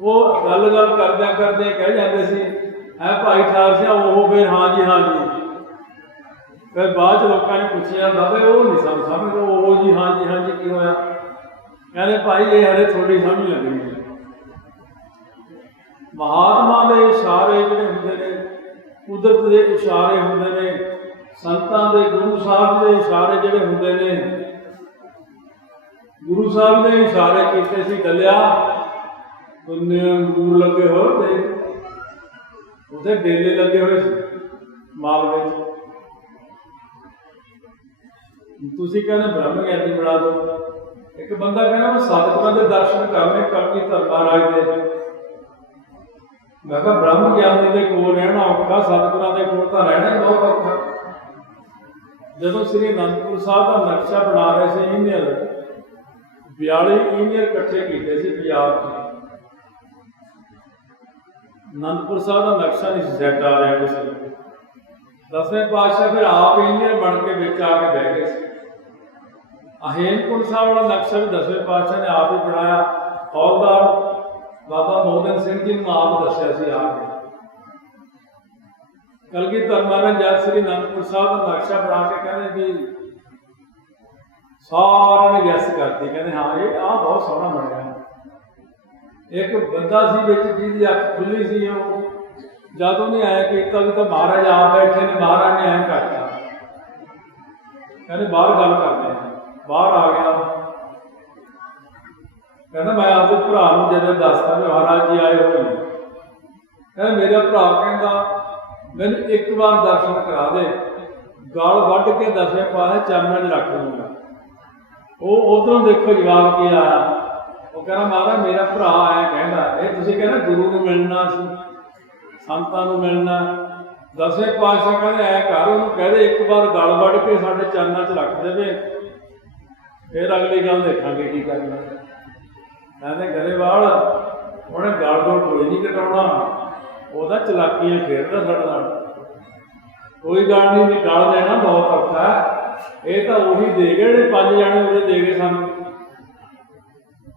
वो गल करदे कह जाते सी है भाई ठार सिंह, वो फिर हाँ जी फिर बाद लोगों ने पूछा बाबे वो नहीं समझ वो जी हाँ जी की होया। कहते भाई ये हले थोड़ी समझ लगनी है। महात्मा के इशारे जोड़े होंगे ने, कुदरत के इशारे होंगे ने, संतां दे गुरु साहब के इशारे जोड़े होंगे ने। गुरु साहब ने इशारे किए सी गलिया तुन्ने अंगूर लगे हो उसे डेले लगे हुए मालवे तुसी कहना ब्रह्म ज्ञानी बना दो। एक बंदा कहना मैं सतगुरां दे दर्शन करने कलगी धर महाराज दे। मैं कहा ब्रह्म ज्ञानी के कोल रहना औखा, सतगुरां दे कोल तां रहना ही बहुत औखा। जदों श्री अनंदपुर साहब का नक्शा बना रहे थे इंजीनियर 42 इंजीनियर इकट्ठे किए थे पंजाब में। अनंदपुर साहब का नक्शा नहीं सैट आ रहा किसी 10वें पातशाह फिर आप इंजीनियर बन के बिच आके बह गए। हेमकुंड साहब वाला नक्शा भी 10वें पातशाह ने आप ही बनाया। हौलदार बाबा मोहन सिंह जी ने आप दसिया सी आके। कलगीधर महाराज जब श्री अनंदपुर साहब का नक्शा बना के कहते भी सारे ने गैस करती, कहते हाँ ये आ बहुत सोहना बनया। एक बंदा सी बिच जिहदी अख खुली सी जब उन्हें आया किया भी तो महाराज आप बैठे ने, महाराज ने ऐ करता कहते बाहर गल करते हैं। बाहर आ गया कहना मैं आपके भरा जब दसता भी महाराज जी आए हुए हैं। कहना मेरा भरा कहता मैंने एक बार दर्शन करा दे, गल वढ़ के 10वें पासे चरणों च रख दूंगा। वो उधरों देखो जवाब की आया। वो कहना महाराज मेरा भरा आया कहना ये तुसीं कहना गुरु को मिलना संतां नूं मिलना। 10वें पातशाह कहते ऐ कर उन्होंने कहते एक बार गल वढ़ के साडे चरणों च रख देवे फिर अगली गल देखांगे की करना। कहते गरेवाल उन्हें गल गुल कोई नहीं कटाउणा, वो चलाकियां खेडदा साडे नाल, कोई गल नहीं गल देना बहुत औखा है। ये तो उही दे गए जो 5 जाने उरे दे गए सानू,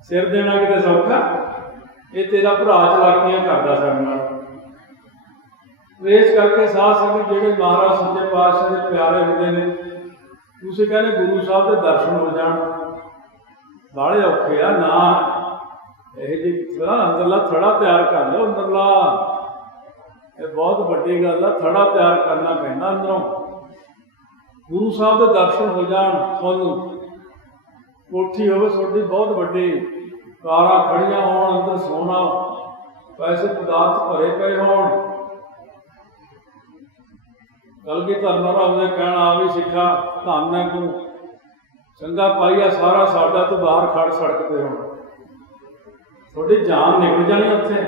सिर देना किते सौखा। ये तेरा भरा चलाकियां करदा साडे नाल। इस करके साध संगत जिहड़े महाराज सच्चे पातशाह के प्यारे होंदे ने, तुसीं कहने गुरु साहब के दर्शन हो जाण बाले औखे आ ना। यह जी अंदरला थड़ा तैयार कर लो, अंदरला ये बहुत वड्डी गल है, थड़ा तैयार करना पैंदा अंदरों। गुरु साहब के दर्शन हो जाण तुहानूं कोठी होवे तुहाडी बहुत वड्डी, कारां खड़ियां होण, अंदर सोना पैसे पदार्थ भरे पे होण। कलगीधर महाराज ने कहना आ भी सिखा धन है तू चंगा पाईया सारा साडा तू बाहर खड़ सड़क पे हो, थोड़ी जान निकल जानी उत्थे।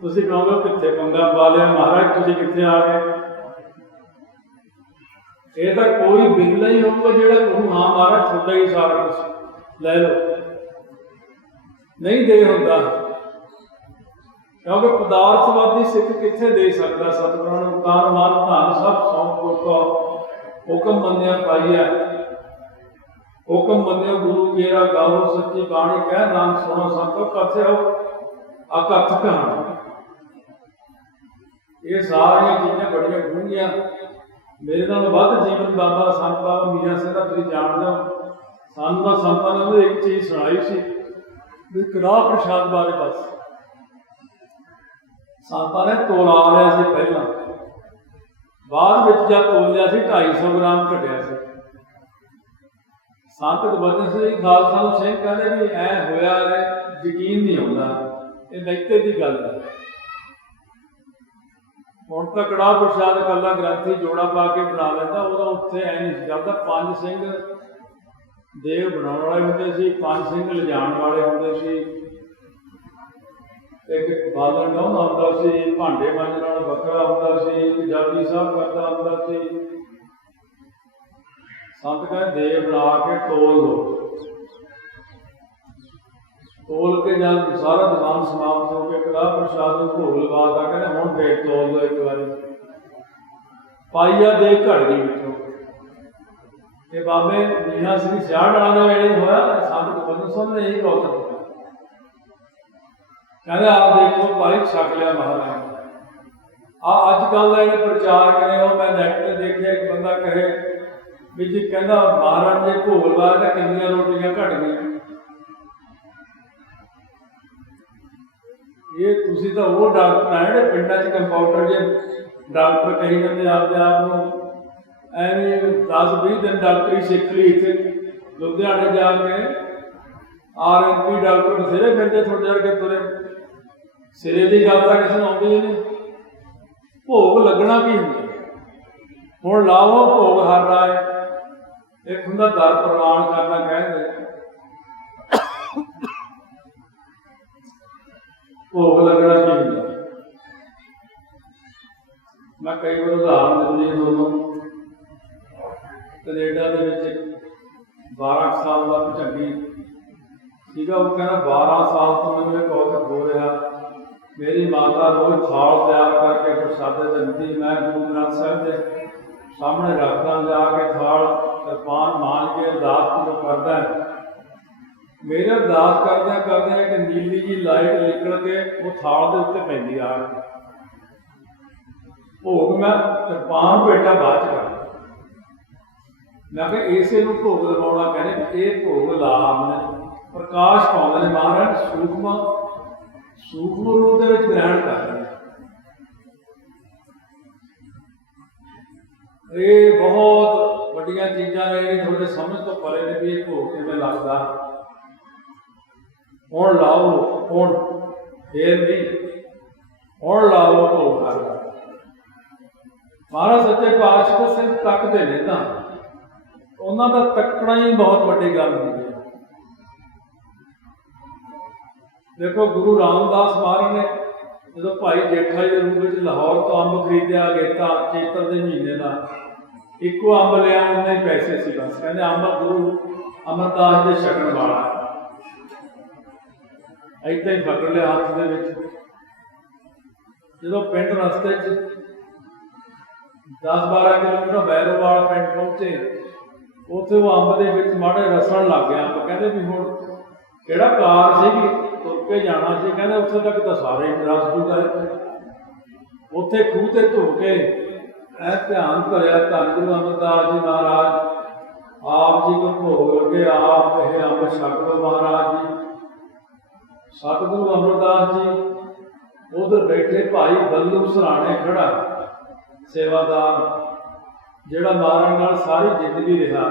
तुसीं कहोगे कित्थे पंगा पा लिया महाराज, तुसीं कित्थे आ गए। ये तो कोई बिगला ही होगा जो कहूँ हाँ महाराज थोड़ा ही सारा कुछ ले लो, नहीं दे होंदा। क्योंकि पदार्थवादी सिख कित्थे दे सकता। सतगुरां नूं तन मन धन सब सौंप को हुक्म मन्निया पाईया, हुक्म मन्नियो गुरु केरा गावो सच्ची बाणी कह नाम सुनो संतो कथे हो अकथ कहानी। ये सारिया चीज़ां बड़िया डूंघियां। मेरे नाल वध जीवन बाबा संत बाबा मीरां सिंह दा तुसीं जाणदे हो। सानूं तां संतां ने एक चीज़ सुणाई सी भी कड़ाह प्रसाद बारे। बस संतां ने तोला लिया सी पहलां, बाद विच जब तोलिया सी 250 ग्राम घटिया सी। संत गुरबचन सिंह खालसा सिंह कहते भी ऐ होया यकीन नहीं आता, ये नैते की गल है। हुण तां कड़ाह प्रसाद कला ग्रंथी जोड़ा पा के बना लेंदा, उदों उत्थे ऐ नहीं करदा। 5 सिंह देव बनाउण वाले हुंदे सी, 5 सिंह लिजाण वाले हुंदे सी, एक बादल डाउंदा हुंदा सी, भांडे मांजण वाला बखरा हुंदा सी, पंजाबी साहब करदा हुंदा सी। संत कहते देव बना के तोल दो, तोल के जब सारा दीवान समाप्त हो के कड़ाह प्रसाद भोग लगा था, कहते हुण फिर तोल दो एक बार पाईया दे घड़ गई बिचों। ये बाबे मीरां सिंह सियाढ़ के वेले होया, संत गुरबचन सिंह ने यही कौतक किया। कहते आप देखो भाई छक लिया महाराज, अजकल का इन्हें प्रचार करे हो, मैं नैट पर देखे एक बंदा कहे भी जी कहना महाराज ने भोग लवाया तो कितनियां रोटियां घट गई। ये तुसी तो वो डॉक्टर है जो पिंडा च कंपाउंडर जे डॉक्टर कही जाते आपके आप एवं 10-20 दिन डॉक्टरी सीख ली इतने लुधियाने जाके RMP डॉक्टर बथेरे फिरते थोड़े वर्गे तुरे सिरे की गल तो किसी आती नहीं। भोग लगना की होंगे हुण लाओ भोग हर राय एक होंगे दर प्रवान करना कहते भोग लगना की होंगे। मैं कई बार उदाहरण दिंदी दोनों कनेडा के 12 साल का भचंगी सीगा, वो कहना 12 साल तो मैंने बहुत हो रहा, मेरी माता रोज थाल तैयार करके प्रसादे दिंदी, मैं गुरु ग्रंथ साहिब के सामने रखदा जाके थाल कृपान मान के अरदास जो करदा है। मेरे अरदास करदे एक नीली जी लाइट निकल के वो थाल के उत्ते पैंदी आ भोग मैं कृपान बेटा बाद च कर मैं कहा इसे भोग लवाउणा कहने ये भोग ला प्रकाश पाउंदे ने महाराज सूक्ष्म रूप के ग्रहण कर रहे हैं। ये बहुत वड्डियां चीज़ां ने थोड़े समझ तो परे ने भी भोग किवें लगदा हुण लाओ हुण फिर नहीं हुण लाओ भोग हर महाराज सच्चे पातशाह तो सिर्फ तकते ने ना उन्हों का तकना ही बहुत वड्डी गल होंदी है। देखो गुरु रामदास महाराज ने जो भाई जेठा जी के रूप में लाहौर तो अंब खरीदया गेता चेतर के महीने का इको अंब लिया उन्ने पैसे से बस कहते अंब गुरु अमरदास के छकण वाला ऐदा ही पकड़ लिया हाथ के जो पिंड रस्ते 10-12 किलोमीटर बैरोवाल पिंड पहुंचे उत्थे वो अंब के माड़े रसण लग गया। अंब कहते भी हुण किहड़ा कार सी तुर के जाना सी, कहते उत्थे तक तो सारे रस जूगा उत्थे खूह ते धो के ध्यान भरिया धन गुरु अमरदास जी महाराज आप जी को भोग लगे आप यह अंब छक लो महाराज जी। सतगुरु अमरदास जी उधर बैठे भाई बल्लू सराणे खड़ा सेवादार जिहड़ा महाराज नाल सारी जिंदगी रहा।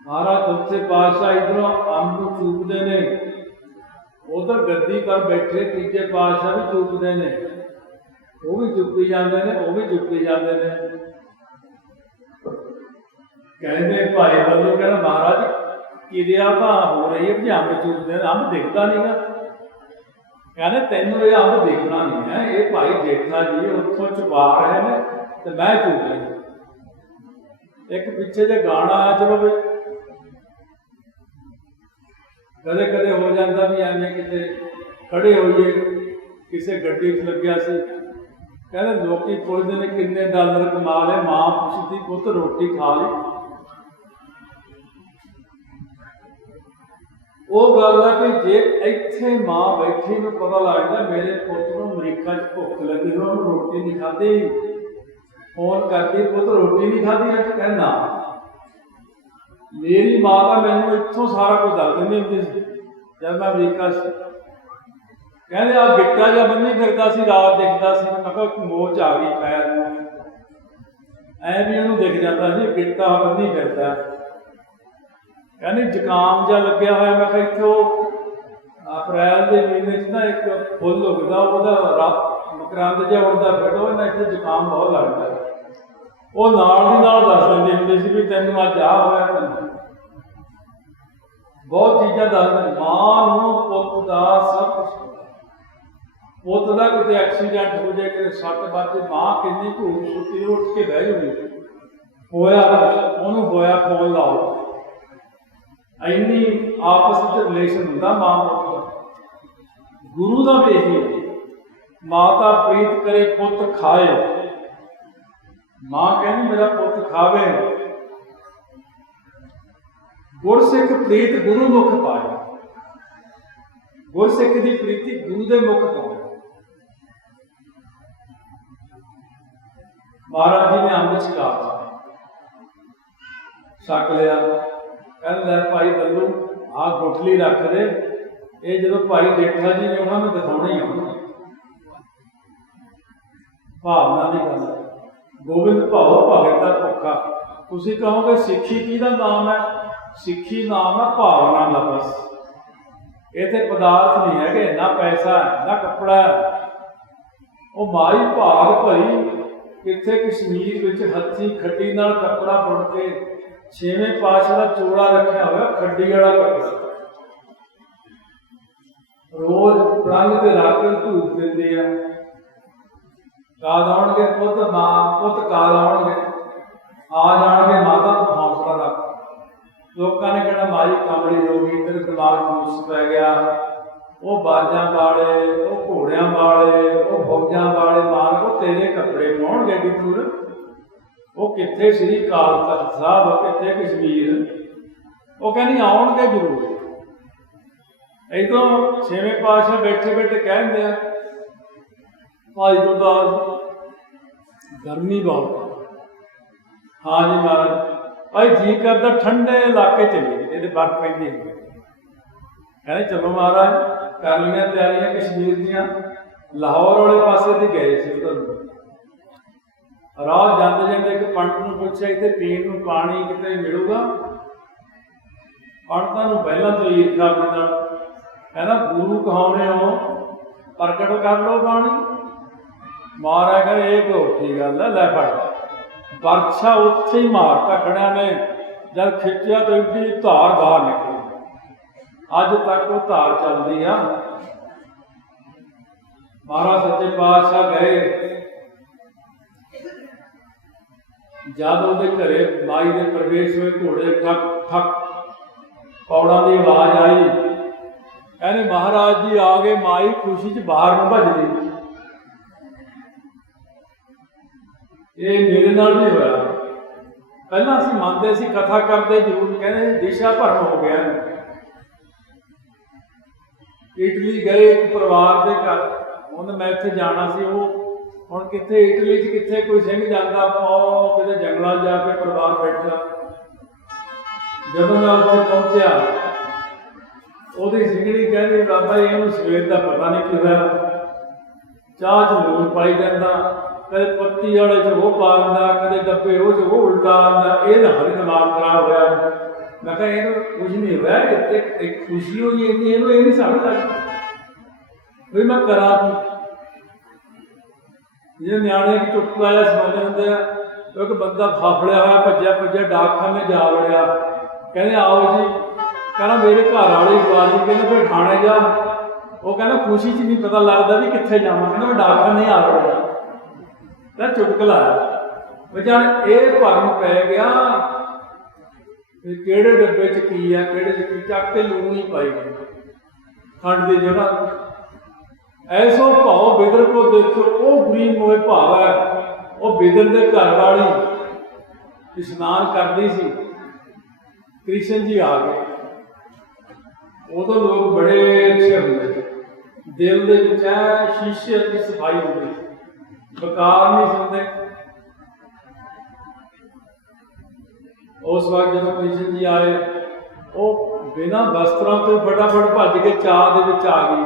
महाराज दूसरे पातशाह इधरों अंब चूकते ने उधर गद्दी पर बैठे तीजे पातशाह भी चूकते ने वो भी चुपी जाते हैं वो भी चुपी जाते हैं। कहते भाई बल्लू कहना महाराज क्रिया तो हो रही है भी अंब चूकते हैं अंब दिखता नहीं गा। कहने तेनों ये अंब देखना नहीं है ये भाई जेठा जी उत्थों छुपा रहे हैं तो मैं चूक रही। एक पिछे जो गाना आया चलो भी कदे कदे हो जाता भी एवं किते खड़े होइए किसी गड्डी च लग्या सी कहते लोग पुछते हैं किन्ने डॉलर कमा ले मां पुछती पुत रोटी खा ली। वो गल है कि जे इत्थे मां बैठी में पता लगता मेरे पुत को अमरीका च भुख लगी उन्होंने रोटी नहीं खाधी फोन करती पुत रोटी नहीं खाधी अच कहना मेरी मां का मैनू इत्थों सारा कुछ दस देंदी होंदी सी जब मैं अमरीका से कहते आ गिट्टा जहा बन्नी फिरता सी रात दिखता सी मैं कहा मोच आ गई पैर ऐ भी उन्होंने दिख जाता सी गिट्टा बन्नी फिरता कहनी जुकाम जहा लग्या होया मैं कहा इत्थों अप्रैल के महीने च ना एक फुल उगदा वह मकरंद जहा उड़दा फिरदा ना इत्थे जुकाम बहुत लगता है वो नाल दी नाल दस दिंदी हुंदी सी भी तैनूं अज आ होया तैनूं बहुत चीज़ां दस दिन मां नूं पुत दा सब कुछ पुत का कितने एक्सीडेंट हो जाए कि सट बज मां किन्नी भूख सुती उठ के बह जाऊगी होया उन्होंने होया फोन लाओ इन्नी आपस में रिलेशन होंदा मां पुत का। गुरु का भी यही है माता प्रीत करे पुत खाए मां कहनी मेरा पुत खावे गुरसिख प्रीत गुरु मुख पाए गुरसिख की प्रीति गुरु के मुख पाए। महाराज जी ने अंब छका छक लिया, कहते भाई दल्लू आ गुठली रख दे, ये जो भाई जेठा जी ने उन्होंने दिखाने ही आने। भावना की गल है, गोबिंद भाओ भगत का भुखा। तुसीं कहोगे सिੱਖੀ किहदा नाम है? सिੱਖੀ नाम है भावना का। बस इत्थे पदार्थ नहीं है, ना पैसा है ना कपड़ा है। वो माई भाग भरी कित्थे कश्मीर विच हत्थी खड्डी नाल कपड़ा बुन के छेवें पातशाह का चोड़ा रखा हुआ, खड्डी वाला कपड़ा रोज रंग के रख के धूप देती है। काद आउणगे पुत, मां पुत काद आउणगे, आ जाणगे माता तू हौसला रख। लोगों ने कहना माई कमली हो गई, तेरे दिमाग मूस पै गया। वो बाजा वाले, वो घोड़िया वाले, वो फौजा वाले मार को तेरे कपड़े पाउणगे एडी दूर। वो कित्थे श्री अकाल तख्त साहब, कित्थे कश्मीर। वो कहनी आउणगे जरूर। इधों छेवें पातशाह बैठे बैठे कहते हैं भाई गुरदास गर्मी बहुत है। हाँ जी महाराज, भाई जी करता ठंडे इलाके चलिए, ये बर्फ पैंदी है। कहते चलो महाराज, कर लिया तैयारियां कश्मीर दियां। लाहौर वाले पासे ते गए सी। उधर राह जाते जाते एक पंडित ने पूछा इतने पीण नूं पानी कितने मिलूगा? पंडितां नूं पहलां तो ईर्खा अपने कहना गुरु कहाने हो, प्रगट कर लो पानी। महाराज कह एक औखी गल है, लै फड़। बरछा उत्थे ही मारता खड़िया ने, जब खिंचिया तो एडी धार बाहर निकली। अज तक वो धार चलती आ। महाराज सच्चे पातशाह गए, जब वो घरे माई के प्रवेश हुए, घोड़े ठक ठक पौड़ा की आवाज आई। कहने महाराज जी आ गए। माई खुशी च बाहर में भज ली। ये मेरे नाल भी होया। पहला असीं मनते सी, कथा करते जरूर, कहने दिशा भरम हो गया। इटली गए एक परिवार के घर, उन्हें मैं इत्थे जाना सी। वो हुण कित्थे इटली च कित्थे कोई सिंह जांदा, किते जंगलां जाके परिवार बैठा। जदों मैं उत्थे पहुंचा, ਉਹਦੀ सिंगड़ी कहती बाबा जी इहनूं सवेर का पता नहीं कि होया, चाह च लूण पाई जाता, कदे पत्ती वाले च वो पा दिंदा, कदे डब्बे वो च वो उल्टा आंदा। ये ना हर दिमाग खराब होया। मैं कहा इहनूं कुछ नहीं होया, एक खुशी होई इन्नी, इहनूं ये नहीं समझ लगदी भी मैं करा की। जे न्याणे की चुटकुला जिहा सुणाਉਂਦੇ ਹੁੰਦੇ ਆ, एक बंदा फाफड़िया होया भज्या भज्या डाकखाने जा वड़िया। कहते आओ जी, कहना मेरे घर वाली गवाली, कहने फिर थाने जा। वो कहना खुशी च नहीं पता लगता भी कित्थे जावां, कहना मैं डाकखाने आ वड़िया। तो चुटकुला है जान ये भरम पै गया किहड़े डब्बे च की है, किहड़े च की, चक के लूण ही पाई गए खंड की जगह। ऐसो भाव बिदर को देखो, वो बुरी मोए भाव है। वो बिदर के घर वाली स्नान करती सी, कृष्ण जी आ गए। उदों लोग बड़े अच्छे होंगे, दिल के विच शीशे की सफाई होती, बकार नहीं सुनते। उस वक्त जब कृष्ण जी आए, वो बिना वस्त्रों तो फटाफट भज के चाह के आ गई।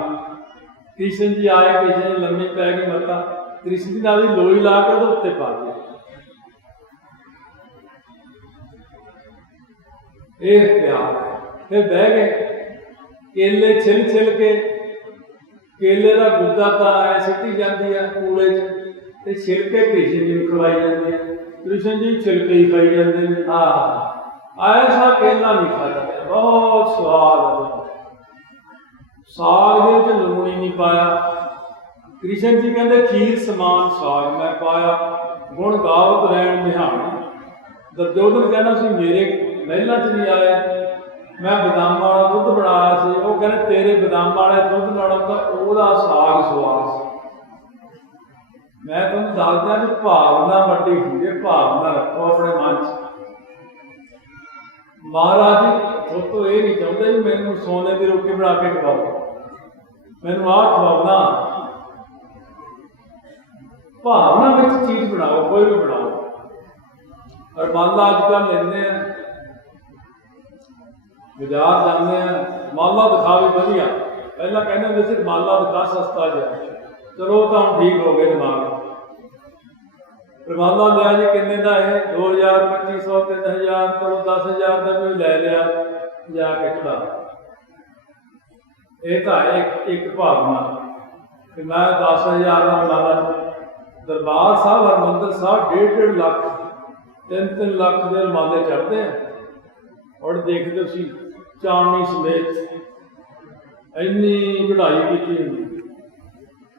कृष्ण जी आए, कृष्ण जी लम्मी पै गई मत्ता, कृष्ण जी नाल लोई ला के उत्ते पा दी। ये प्यार है। फिर बह गए, केले छिल छिल के, केले का गुद्दा तो ऐ सिटी जाती है कूड़े च, छिलके कृष्ण जी को खवाई जाती है। कृष्ण जी छिलके ही खाई जाते हैं। हाँ, ऐसा केला नहीं खाता, बहुत स्वाद। साग के लूण ही नहीं पाया। कृष्ण जी कहते खीर समान साग मैं पाया, गुण गावत रैन बिहान। दुर्योधन कहना सी मेरे महलों च नहीं आए, मैं बदाम वाला दुध बनाया सी। वो कहते तेरे बदाम वाले दुध नालों तो ओहदा साग स्वाद सी। मैं तुम दसदा कि भावना वड्डी होंदी है, भावना रखो अपने मन च। महाराज जी तो ये नहीं चाहते भी मैनू सोने की रोटी बना के खवाओ, मैनू आ खवाना। भावना में चीज बनाओ, कोई भी बनाओ। और माला अजकल लेंदे हैं, बाजार जाते हैं, माला दिखावे वधिया। पहला कहते होंदे सी माला दिखा सस्ता जा, चलो तो हम ठीक हो गए दिमाग। माला लिया जी किन्ने का है, 2000 2500 3000, चलो 10,000 का भी लै लिया जाके चढ़ा। ये तो है एक भावना कि मैं 10,000 का माला। दरबार साहब हरमंदिर साहब 1.5 लाख 3-3 लाख के माले चढ़ते हैं। और देखते सी चांदनी समेत इन्नी कढ़ाई की,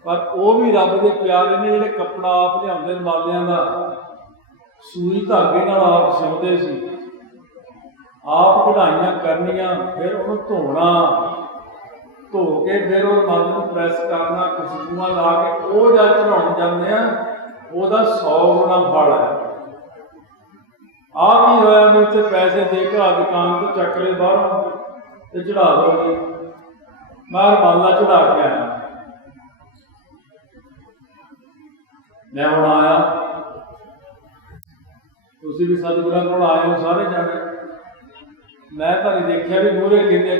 पर वो भी रब के प्यारे ने जिहड़े कपड़ा आप लियाते मालियां का, सूई धागे नाल आप सिउंदे सी, आप कढ़ाइयां करनियां, फिर उन्हें धोना, धो के फिर वो माले को प्रैस करना, खुशबुआं ला के वो जब चढ़ाउण जाते हैं, वह 100 गुना फल है। आप ही होया मैं उत्थे पैसे दे के दुकान तो चक ले बाहरों तो चढ़ा दो, मैं माला चढ़ा के आया। मैं हूँ आया, तुम भी सतगुरां कोल आए हो सारे जाने, मैं तो नहीं देखा भी मूहरे किन्ने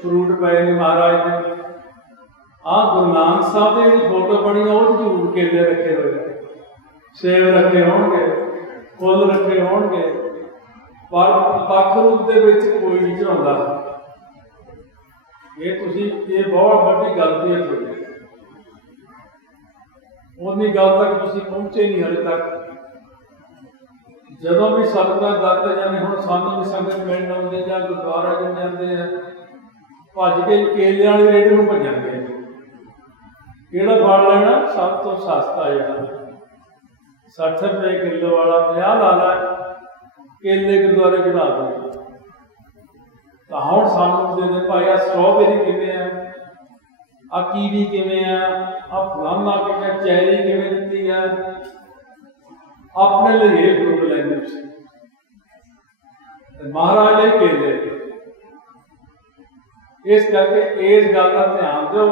फ्रूट पे ने महाराज ने। गुरु नानक साहब की जी फोटो बनी, वो जरूर केले रखे हुए, सेब रखे होंगे, फुल रखे होंगे, पर पक्ष रूप के कोई नहीं चढ़ाता। ये बहुत बड़ी गलती है थोड़ी, उन्नी गल तक तुसीं पहुंचे नहीं हले तक। जदों भी सतगुरां दरते जाने, हुण सानूं भी संगत मिलण आउंदी जां गुरद्वारा च जांदे आ, भज के केलियां वाली रेहड़ी नूं भजणगे, किहड़ा फल लेना सब तो सस्ता जिहड़ा 60 रुपए किलो वाला 50 ला ला, केले गुरद्वारे चढ़ा दो। तो हुण सानूं दे दे भाई, आ स्ट्रॉबेरी किवें आ, आ कीवी किवें आ, आ फलाना किवें, चैरी किवें दित्ती है, अपने लिए ये फ्रूट लैंदे महाराज लिए केले। इस करके इस गल का ध्यान दो,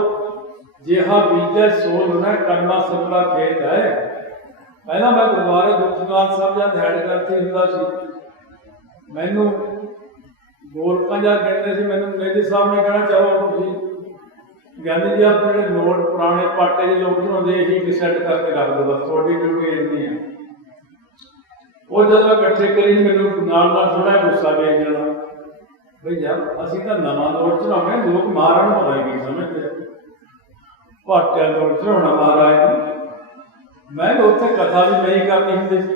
जिहा बीजा सो होना कर्मा सबला खेत है। पहला मैं गुरुद्वारे दुखनिवार साहब जब हैड करती हुंदा सी, मैनू गोलकां जा कहते सी, मैनू मेरे साहब ने कहना चलो तुसीं कहते जी अपने नोट पुराने पाटे जो लोग चढ़ाते यही सैट करके रख दो, बस थोड़ी ड्यूटी इन्नी है। वो जब मैं इकट्ठे करी मैनू नाल थोड़ा गुस्सा दे जाना, भाई जब असीं तां नवां नोट चढ़ाने, लोग महाराज पता ही नहीं समझते, पाटिया नोट चढ़ाना महाराज। मैं उत्थे कथा भी नहीं करनी हुंदी सी,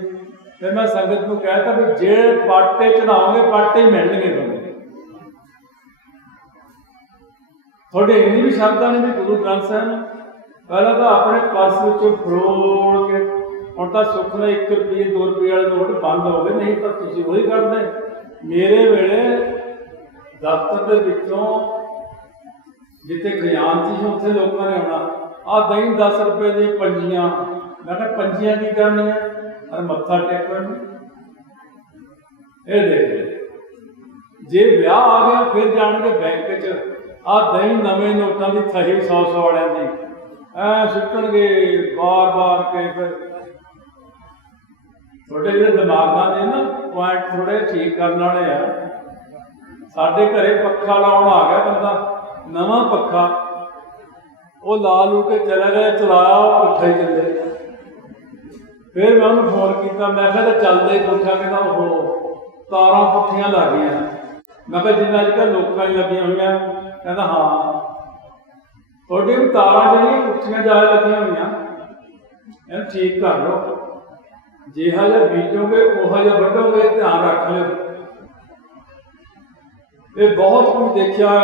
फिर मैं संगत को कहता भी जे पाटे चढ़ाओगे पाटे ही मिलणगे तुहानूं। थोड़े इन्नी भी शब्दां ने भी गुरु ग्रंथ साहिब पहला तो अपने पर्स विचों फरोड़ के, हुण तां सुख ने 1 रुपये 2 रुपये वाले नोट बंद हो गए, नहीं तो तुसीं वही करदे। मेरे वेले दफ्तर दे विचों जिथे खजानची सी उत्थे लोगों ने आना, आ दही 10 रुपये दी पंजियां, मैं कहा पंजियां की करनी है, अरे मत्था टेकण ये देख। जे ब्याह आ गया फिर जाणगे बैंक च, आ दही नवे नोटां की थही 100-100 वालियां दी ऐ सुट्टणगे बार बार के। फिर थोड़े जो दिमागां दे ना पॉइंट थोड़े ठीक करने वाले आ। साडे घरे पक्खा लाउण आ गया बंदा, नवां पक्खा, वो ला लू के चला गया, चलाया पुट्ठा ही चले। फिर मैं उन्होंने फोन किया, मैं कहा चलते पुट्ठा, कहता वो तारां पुट्ठियां लग गई। मैं कहा जिन्हें अजकल लोगों लगी हुई, कहता हाँ थोड़ी भी तारां जी पुट्ठियां ज्यादा लगी हुई, ठीक कर लो, जिहा जिहा बीजोगे उहा जिहा वढोगे, ध्यान रख लो। ये बहुत कुछ देखा,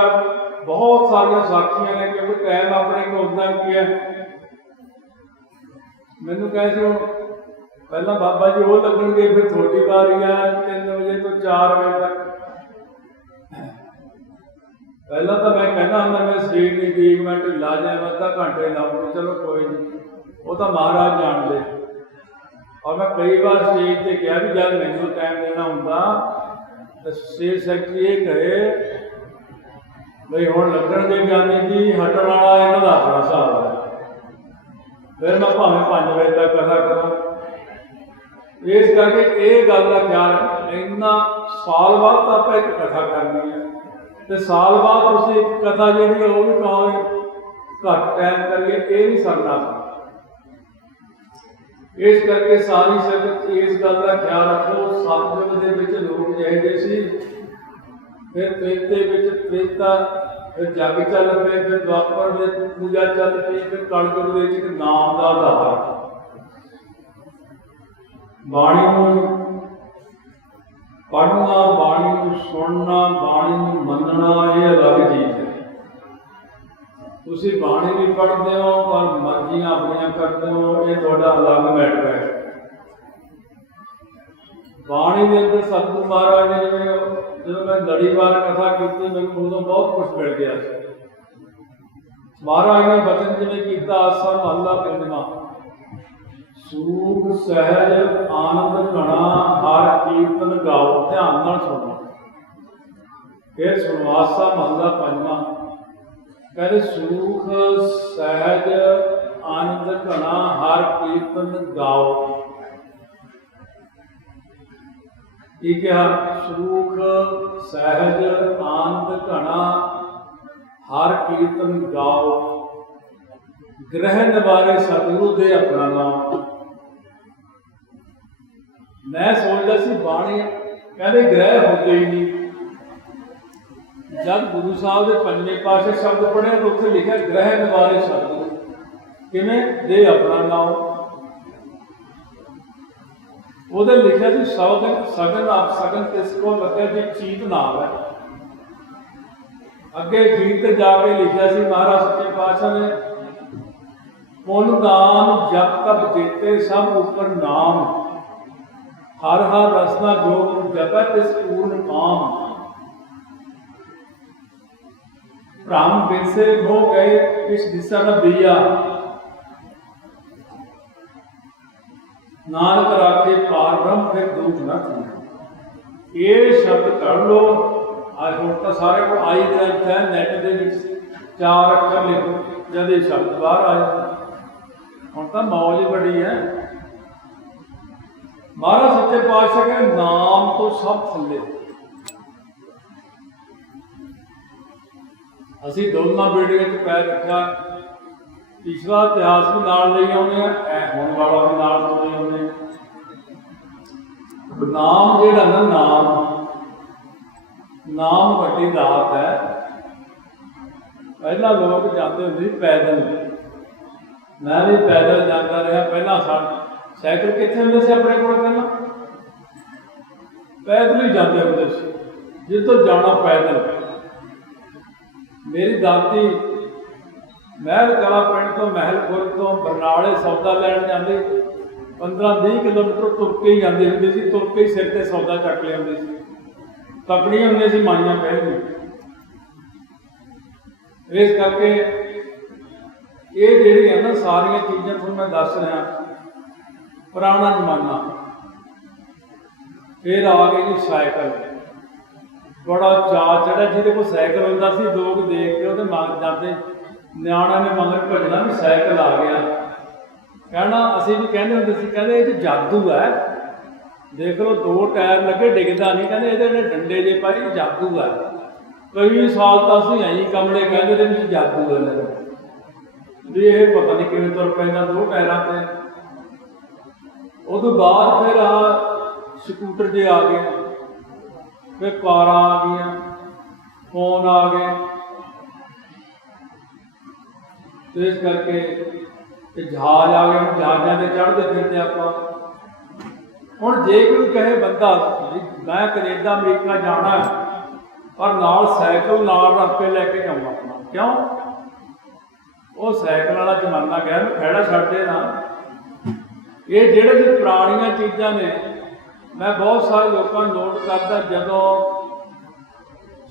बहुत सारिया साखियां ने, क्योंकि टाइम अपने को उतना की है। मैनू कहे सी पहला बाबा जी वो लगनगे, फिर थोड़ी बारी है 3 बजे तो 4 बजे तक। पहला तो मैं कहना हूँ मैं शरीर नहीं ठीक, मैं ढिला जाए, अद्धा घंटे लाऊंगी, चलो कोई नहीं, वो तो महाराज जान दे। और मैं कई बार स्टेज से कहा भी जब मैनू टाइम देना होंगे तो स्टेज सैकटरी ये कहे भाई हुण लगणगे ज्ञानी जी, हटण वाला इन्हां दा अपना हिसाब है। फिर मैं भावें 5 बजे तक कथा करूँ। इस करके ये गल का ख्याल इन्ना साल बाद तो आप एक कथा करनी है, तो साल बाद तुम एक कथा जी वो भी कहोगे घट टाइम करिए, ये नहीं सरना। इस करके सारी संगत इस गल का ख्याल रखो। सतयुग के लोग जिहे सी, फिर त्रेते त्रेता, फिर जग चल पे, फिर द्वापर में पूजा चल पई, फिर कलयुग नाम का आधार बाणी पढ़ना, बाणी सुनना, बाणी मनना, ये अलग चीज है। तुम बाणी भी पढ़ते हो पर मर्जियां अपनियां करते हो, ये थोड़ा अलग मैटर है। बाणी के अंदर सतगुरु महाराज ने जो मैं लड़ीवार कथा की, मैं उदों बहुत कुछ मिल गया। महाराज ने वचन जिवें कीता, आसा महला पंजवां, सूख सहज आनंद घना हर कीर्तन गाओ। ध्यान नाल सुनो, फिर सुनो। आसा महला पंजवां कहते, सूख सहज आनंद घना हर कीर्तन गाओ। की कहा? सूख सहज आनंद घना हर कीर्तन गाओ। ग्रह निवारे सतगुरु दे अपना नाम। मैं सोचता सी बाणी कहते ग्रह होते ही नहीं। जब गुरु साहब के 5वें पातशाह शब्द पढ़े तो उत्थे लिखा ग्रह निवारे सतगुरु, किवें दे अपना नाम। उधर लिखा जी सगन सगन आप सगन किसको लगे जी चीत नाम है। अगे गीत जाके लिखा सी महाराज सच्चे पातशाह ने, पुन दान जप तप जेते सब ऊपर नाम, हर हर रसना जोग जपै तिस पूर्ण काम। भ्रम बिरसे हो गए किस दिशा न बिया, नानक राखे पार ब्रह्म फिर दूत न थी। ये शब्द कर लो। आज हम तो सारे को आई ग्रंथ है, नैट के 4 अक्षर लिखो जब ये शब्द बाहर आ जाए। हम तो मौज बड़ी है। महाराज सच्चे पातशाह के नाम तो सब थले। असी दोनों बेड़ियों में पैर रखा, पिछला इतिहास भी नाल ले आने, होने वाला भी नाल ले आने। नाम जिहड़ा ना नाम वड्डी दात है। पहला लोग जाते होंगे पैदल, मैं भी पैदल जाता रहा। पहला साइकिल कितने होंगे से अपने को, पहला पैदल ही जाते होंगे से, जिधर जाना पैदल। मेरी दादी महल कला पिंड तो महलपुर तो बरनाले सौदा लैन जाती 15-20 किलोमीटर तुर के ही जाती होंगी सी। तुर के ही सिर से सौदा चक लिया होंगी सी। तकड़ियां होंगी सी माइयां पहलियां। इस करके ये जिहड़ी है ना सारिया चीज़ां तुहानूं मैं दस रहा, पुराना जमाना। फिर आ गई जी साइकिल। बड़ा चाऽ चढ़ा, जिहदे कोल साइकिल होंदा सी लोग देख के उहदे मगर जाते, न्याणिਆਂ ने मगर भजना भी साइकिल आ गया। कहना असीं भी कहते होंदे सी, कहते ये जादू है, देख लो 2 टायर लगे डिगदा नहीं, कहते ये डंडे जे पाए जादू है। कई साल तो असीं ऐं कमले कहते रहे भी जादू है भी ये पता नहीं किवें तुर पैंदा 2 टायरां ते। उस बाद फिर आ स्कूटर जे आ गए, फिर कारां आ गई, फोन आ गए। तो इस करके जहाज आ गए, जहाज़ों से चढ़ते फिरते आप। हुण जे कोई कहे बंदा मैं कनेडा अमरीका जाना है पर नाल साइकिल नाल रख के लैके जाऊँ अपना, क्यों? वो साइकिल वाला जमाना गया, खैड़ा छड्ड दे ना। ये जिहड़े भी पुरानियां चीज़ां ने, मैं बहुत सारे लोगों नोट करता जदों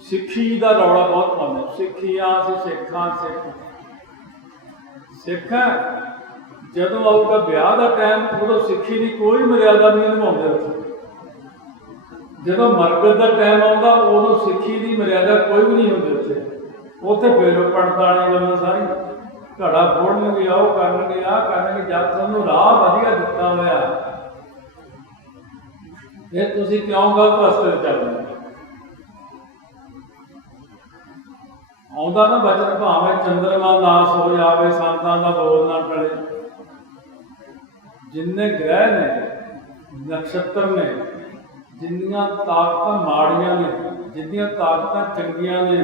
सिक्खी का रौला बहुत पाते, सिक्खियां सिखां सिख जदों आऊगा ब्याह का टाइम उदों सिक्खी की कोई मर्यादा नहीं निभाते उत्थे। जदों मरगत का टाइम आता उदों सिक्खी की मर्यादा कोई भी नहीं होती उत्थे। उत्थे फिर पड़ताल गल्लां सारी ਘੜਾ ਫੋੜਨਗੇ, ਉਹ ਕਰਨਗੇ, ਆਹ ਕਰਨਗੇ। ਜਦ ਤੁਹਾਨੂੰ ਰਾਹ ਵਧੀਆ ਦਿੱਤਾ ਹੋਇਆ, ਫਿਰ ਤੁਸੀਂ ਕਿਉਂ ਗਲਤ ਰਸਤੇ ਤੇ ਚੱਲਦੇ? ਆਉਂਦਾ ਨਾ ਬਚਨ, ਭਾਵੇਂ ਚੰਦਰਮਾ ਨਾਸ ਹੋ ਜਾਵੇ, ਸੰਤਾਂ ਦਾ ਬੋਲ ਨਾ ਟਲੇ। ਜਿੰਨੇ ਗ੍ਰਹਿ ਨੇ, ਨਕਸ਼ਤਰ ਨੇ, ਜਿੰਨੀਆਂ ਤਾਕਤਾਂ ਮਾੜੀਆਂ ਨੇ, ਜਿੰਨੀਆਂ ਤਾਕਤਾਂ ਚੰਗੀਆਂ ਨੇ,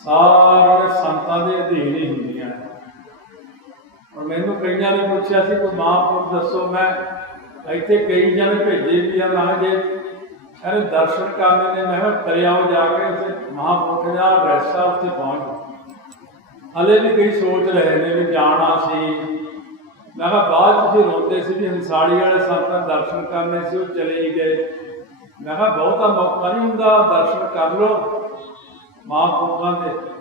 ਸਾਰੇ ਸੰਤਾਂ ਦੇ ਅਧੀਨ ਹੀ ਹੁੰਦੀਆਂ। ਔਰ ਮੈਨੂੰ ਕਈਆਂ ਨੇ ਪੁੱਛਿਆ ਸੀ ਕੋਈ ਮਹਾਂਪੁਰਖ ਦੱਸੋ। ਮੈਂ ਇੱਥੇ ਕਈ ਜਣੇ ਭੇਜੇ ਵੀ ਆ, ਮੈਂ ਜੇ ਕਹਿੰਦੇ ਦਰਸ਼ਨ ਕਰਨੇ ਨੇ, ਮੈਂ ਕਿਹਾ ਕਰੇ ਆਓ ਜਾ ਕੇ ਉੱਥੇ ਮਹਾਂਪੁਰਖ ਦਾ ਐਡਰੈਸ ਆ, ਉੱਥੇ ਪਹੁੰਚ। ਹਾਲੇ ਵੀ ਕਈ ਸੋਚ ਰਹੇ ਨੇ ਵੀ ਜਾਣਾ ਸੀ। ਮੈਂ ਕਿਹਾ ਬਾਅਦ ਤੁਸੀਂ ਰੋਂਦੇ ਸੀ ਵੀ ਹੰਸਾਲੀ ਵਾਲੇ ਸੰਤਾਂ ਦਰਸ਼ਨ ਕਰਨੇ ਸੀ, ਉਹ ਚਲੇ ਹੀ ਗਏ। ਮੈਂ ਕਿਹਾ ਬਹੁਤਾ ਮੌਕਾ ਨਹੀਂ ਹੁੰਦਾ, ਦਰਸ਼ਨ ਕਰ ਲਓ ਮਹਾਂਪੁਰਖਾਂ ਦੇ।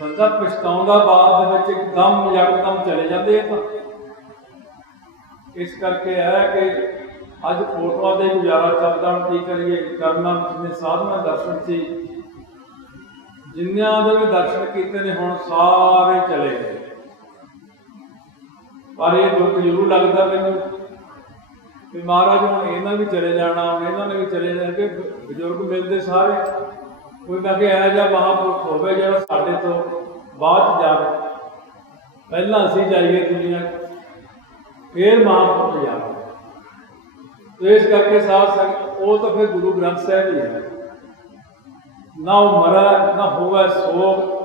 ਬੰਦਾ ਪਛਤਾਉਂਦਾ ਬਾਅਦ ਦੇ ਵਿੱਚ, ਇੱਕਦਮ ਯਕਦਮ ਚਲੇ ਜਾਂਦੇ। ਤਾਂ ਇਸ ਕਰਕੇ ਹੈ ਕਿ ਅੱਜ ਫੋਟੋਆਂ ਦੇ ਗੁਜ਼ਾਰਾ ਚੱਲਦਾ, ਕੀ ਕਰੀਏ। ਕਰਨਾ ਜਿੰਨੇ ਸਾਧਨਾ ਦਰਸ਼ਨ ਸੀ, ਜਿੰਨਿਆਂ ਦੇ ਵੀ ਦਰਸ਼ਨ ਕੀਤੇ ਨੇ, ਹੁਣ ਸਾਰੇ ਚਲੇ ਗਏ। ਪਰ ਇਹ ਦੁੱਖ ਜ਼ਰੂਰ ਲੱਗਦਾ ਮੈਨੂੰ ਵੀ ਮਹਾਰਾਜ ਹੁਣ ਇਹਨਾਂ ਵੀ ਚਲੇ ਜਾਣਾ, ਇਹਨਾਂ ਨੇ ਵੀ ਚਲੇ ਜਾਣਾ। ਕਿ ਬਜ਼ੁਰਗ ਮਿਲਦੇ ਸਾਰੇ, ਕੋਈ ਮੈਂ ਕਿ ਇਹੋ ਜਿਹਾ ਮਹਾਂਪੁਰਖ ਹੋਵੇ ਜਿਹੜਾ ਸਾਡੇ ਤੋਂ ਬਾਅਦ 'ਚ ਜਾਵੇ। ਪਹਿਲਾਂ ਅਸੀਂ ਜਾਈਏ ਦੁਨੀਆ, ਫਿਰ ਮਹਾਂਪੁਰਖ ਜਾਵੇ। ਇਸ ਕਰਕੇ ਸਾਧ ਸੰਗਤ, ਉਹ ਤਾਂ ਫਿਰ ਗੁਰੂ ਗ੍ਰੰਥ ਸਾਹਿਬ ਹੀ ਹੈ। ਨਾ ਉਹ ਮਰੈ ਨਾ ਹੋਵੇ ਸੋਗ,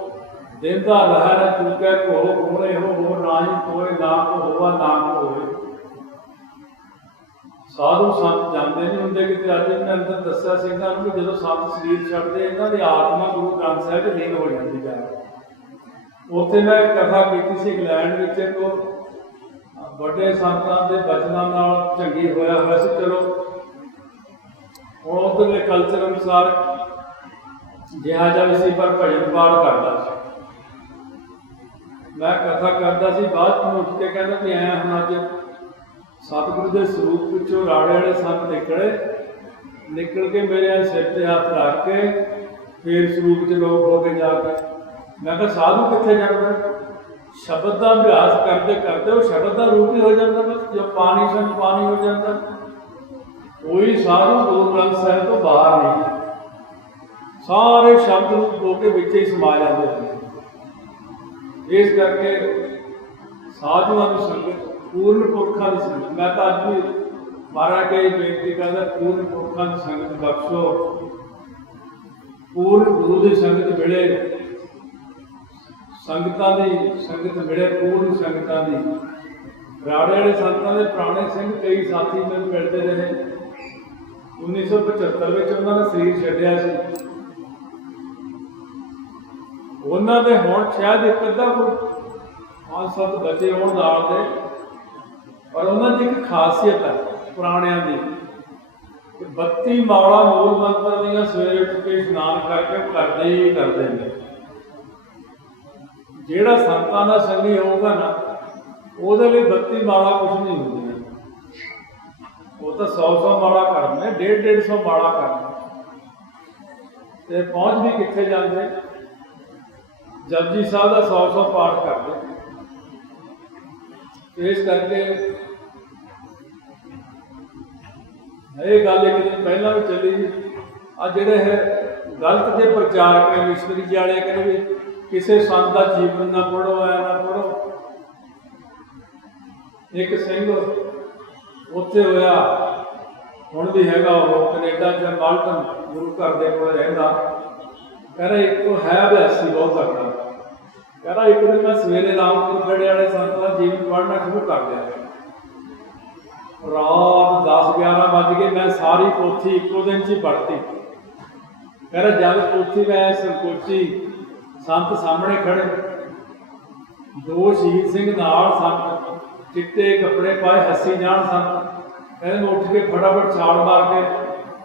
ਦੇਂਦਾ ਰਹਿ ਨਾ ਚੁੱਕੈ ਕੋ ਗੁਮਰੇ ਹੋ ਨਾ ਹੀ ਕੋਏ, ਨਾ ਕੋ ਹੋਵਾ ਨਾ ਕੋ ਹੋਵੇ। ਸਾਧੂ ਸੰਤ ਜਾਂਦੇ ਨਹੀਂ ਹੁੰਦੇ ਕਿਤੇ। ਅੱਜ ਮੈਂ ਅੰਦਰ ਦੱਸਿਆ ਸੀ ਇਹਨਾਂ ਨੂੰ ਕਿ ਜਦੋਂ ਸੰਤ ਸਰੀਰ ਛੱਡਦੇ, ਇਹਨਾਂ ਦੀ ਆਤਮਾ ਗੁਰੂ ਗ੍ਰੰਥ ਸਾਹਿਬ 'ਚ ਲੀਨ ਹੋ ਜਾਂਦੀ ਹੈ। ਉੱਥੇ ਮੈਂ ਕਥਾ ਕੀਤੀ ਸੀ ਇੰਗਲੈਂਡ ਵਿੱਚ, ਇੱਕ ਵੱਡੇ ਸੰਤਾਂ ਦੇ ਬਚਨਾਂ ਨਾਲ ਚੰਗੀ ਹੋਇਆ ਸੀ। ਚਲੋ ਹੁਣ ਉੱਧਰਲੇ ਕਲਚਰ ਅਨੁਸਾਰ ਜਿਹਾ ਜਿਹਾ ਵੀ ਸੀ, ਪਰ ਭਜਨ ਪਾਠ ਕਰਦਾ ਸੀ। ਮੈਂ ਕਥਾ ਕਰਦਾ ਸੀ, ਬਾਅਦ ਨੂੰ ਉੱਠ ਕੇ ਕਹਿੰਦਾ ਕਿ ਐਂ ਹੁਣ ਅੱਜ ਸਤਿਗੁਰੂ ਦੇ ਸਰੂਪ ਪਿੱਛੋਂ ਰਾੜੇ ਵਾਲੇ ਸੰਤ ਨਿਕਲ ਕੇ ਮੇਰੇ ਸਿਰ ਤੇ ਹੱਥ ਰੱਖ ਕੇ ਫਿਰ ਸਰੂਪ 'ਚ ਲੋਕ ਹੋ ਕੇ ਜਾ ਕੇ। ਮੈਂ ਕਿਹਾ ਸਾਧੂ ਕਿੱਥੇ ਜਾਂਦਾ? ਸ਼ਬਦ ਦਾ ਅਭਿਆਸ ਕਰਦੇ ਕਰਦੇ ਉਹ ਸ਼ਬਦ ਦਾ ਰੂਪ ਹੀ ਹੋ ਜਾਂਦਾ। ਬਸ ਜੋ ਪਾਣੀ ਸੰਗ ਪਾਣੀ ਹੋ ਜਾਂਦਾ। ਕੋਈ ਸਾਧੂ ਗੁਰੂ ਗ੍ਰੰਥ ਸਾਹਿਬ ਤੋਂ ਬਾਹਰ ਨਹੀਂ, ਸਾਰੇ ਸ਼ਬਦ ਨੂੰ ਹੋ ਕੇ ਵਿੱਚ ਹੀ ਸਮਾ ਜਾਂਦੇ ਨੇ। ਇਸ ਕਰਕੇ ਸਾਧੂਆਂ ਦੀ ਸੰਗਤ, ਪੂਰਨ ਪੁਰਖਾਂ ਦੀ ਸੰਗਤ, ਮੈਂ ਤਾਂ ਅੱਜ ਵੀ ਮਹਾਰਾਜ ਕੇ ਬੇਨਤੀ ਕਰਦਾ, ਪੂਰਨ ਪੁਰਖਾਂ ਦੀ ਸੰਗਤ ਬਖਸ਼ੋ। ਪੂਰਨ ਗੁਰੂ ਦੀ ਸੰਗਤ ਮਿਲੇ, ਸੰਗਤਾਂ ਦੀ ਸੰਗਤ ਮਿਲੇ, ਪੂਰਨ ਸੰਗਤਾਂ ਦੀ। ਰਾੜੇ ਵਾਲੇ ਸੰਤਾਂ ਦੇ ਪੁਰਾਣੇ ਸਿੰਘ ਕਈ ਸਾਥੀ ਮੈਨੂੰ ਮਿਲਦੇ ਰਹੇ। 1975 ਵਿੱਚ ਉਹਨਾਂ ਨੇ ਸਰੀਰ ਛੱਡਿਆ ਸੀ। ਉਹਨਾਂ ਦੇ ਹੁਣ ਸ਼ਾਇਦ ਇੱਕ ਅੱਧਾ ਕੋਈ 5-7 ਬੱਚੇ ਹੋਣ ਨਾਲ ਦੇ। ਪਰ ਉਹਨਾਂ ਦੀ ਇੱਕ ਖਾਸੀਅਤ ਹੈ ਪੁਰਾਣਿਆਂ ਦੀ, ਕਿ 32 ਮਾਲਾ ਮੂਲ ਮੰਤਰ ਦੀਆਂ ਸਵੇਰੇ ਉੱਠ ਕੇ ਇਸ਼ਨਾਨ ਕਰਕੇ ਕਰਦੇ ਹੀ ਕਰਦੇ ਨੇ। ਜਿਹੜਾ ਸੰਤਾਂ ਦਾ ਸੰਗੀ ਹੋਊਗਾ ਨਾ, ਉਹਦੇ ਲਈ 32 ਮਾਲਾ ਕੁਛ ਨਹੀਂ ਹੁੰਦੀਆਂ। ਉਹ ਤਾਂ 100 ਮਾਲਾ ਕਰਨੇ, 150 ਮਾਲਾ ਕਰਨੇ, ਤੇ ਪਹੁੰਚ ਵੀ ਕਿੱਥੇ ਜਾਂਦੇ? ਜਪਜੀ ਸਾਹਿਬ ਦਾ 100 ਪਾਠ ਕਰਦੇ। ਇਸ ਕਰਕੇ ਇਹ ਗੱਲ ਇੱਕ ਦਿਨ ਪਹਿਲਾਂ ਵੀ ਚੱਲੀ। ਆ ਜਿਹੜੇ ਹੈ ਗਲਤ ਦੇ ਪ੍ਰਚਾਰਕ ਨੇ, ਮਿਸ਼ਨਰੀ ਵਾਲੇ, ਕਹਿੰਦੇ ਵੀ ਕਿਸੇ ਸੰਤ ਦਾ ਜੀਵਨ ਨਾ ਪੜ੍ਹੋ, ਆਇਆ ਨਾ ਪੜ੍ਹੋ। ਇੱਕ ਸਿੰਘ ਉੱਥੇ ਹੋਇਆ, ਹੁਣ ਵੀ ਹੈਗਾ, ਉਹ ਕੈਨੇਡਾ 'ਚ ਮਾਲਟਨ ਗੁਰੂ ਘਰ ਦੇ ਕੋਲ ਰਹਿੰਦਾ। ਕਹਿੰਦਾ ਇੱਕ ਹੈ ਅਭਿਆਸੀ ਬਹੁਤ ਤਕੜਾ। ਕਹਿੰਦਾ ਇੱਕ ਦਿਨ ਮੈਂ ਸਵੇਰੇ ਰਾਮਪੁਰ ਖੜੇ ਵਾਲੇ ਸੰਤ ਦਾ ਜੀਵਨ ਪੜ੍ਹਨਾ ਸ਼ੁਰੂ ਕਰ ਲਿਆ। ਰਾਤ 10-11 ਵੱਜ ਗਏ, ਮੈਂ ਸਾਰੀ ਪੋਥੀ ਇੱਕੋ ਦਿਨ 'ਚ ਹੀ ਪੜ੍ਹਤੀ। ਕਹਿੰਦਾ ਜਦ ਪੋਥੀ ਮੈਂ ਸੰਕੋਚੀ, ਸੰਤ ਸਾਹਮਣੇ ਖੜੇ, 2 ਸ਼ਹੀਦ ਸਿੰਘ ਨਾਲ ਸੰਤ, ਚਿੱਟੇ ਕੱਪੜੇ ਪਾਏ, ਹੱਸੀ ਜਾਣ ਸੰਤ। ਕਹਿੰਦੇ ਉੱਠ ਕੇ ਫਟਾਫਟ ਛਾਲ ਮਾਰ ਕੇ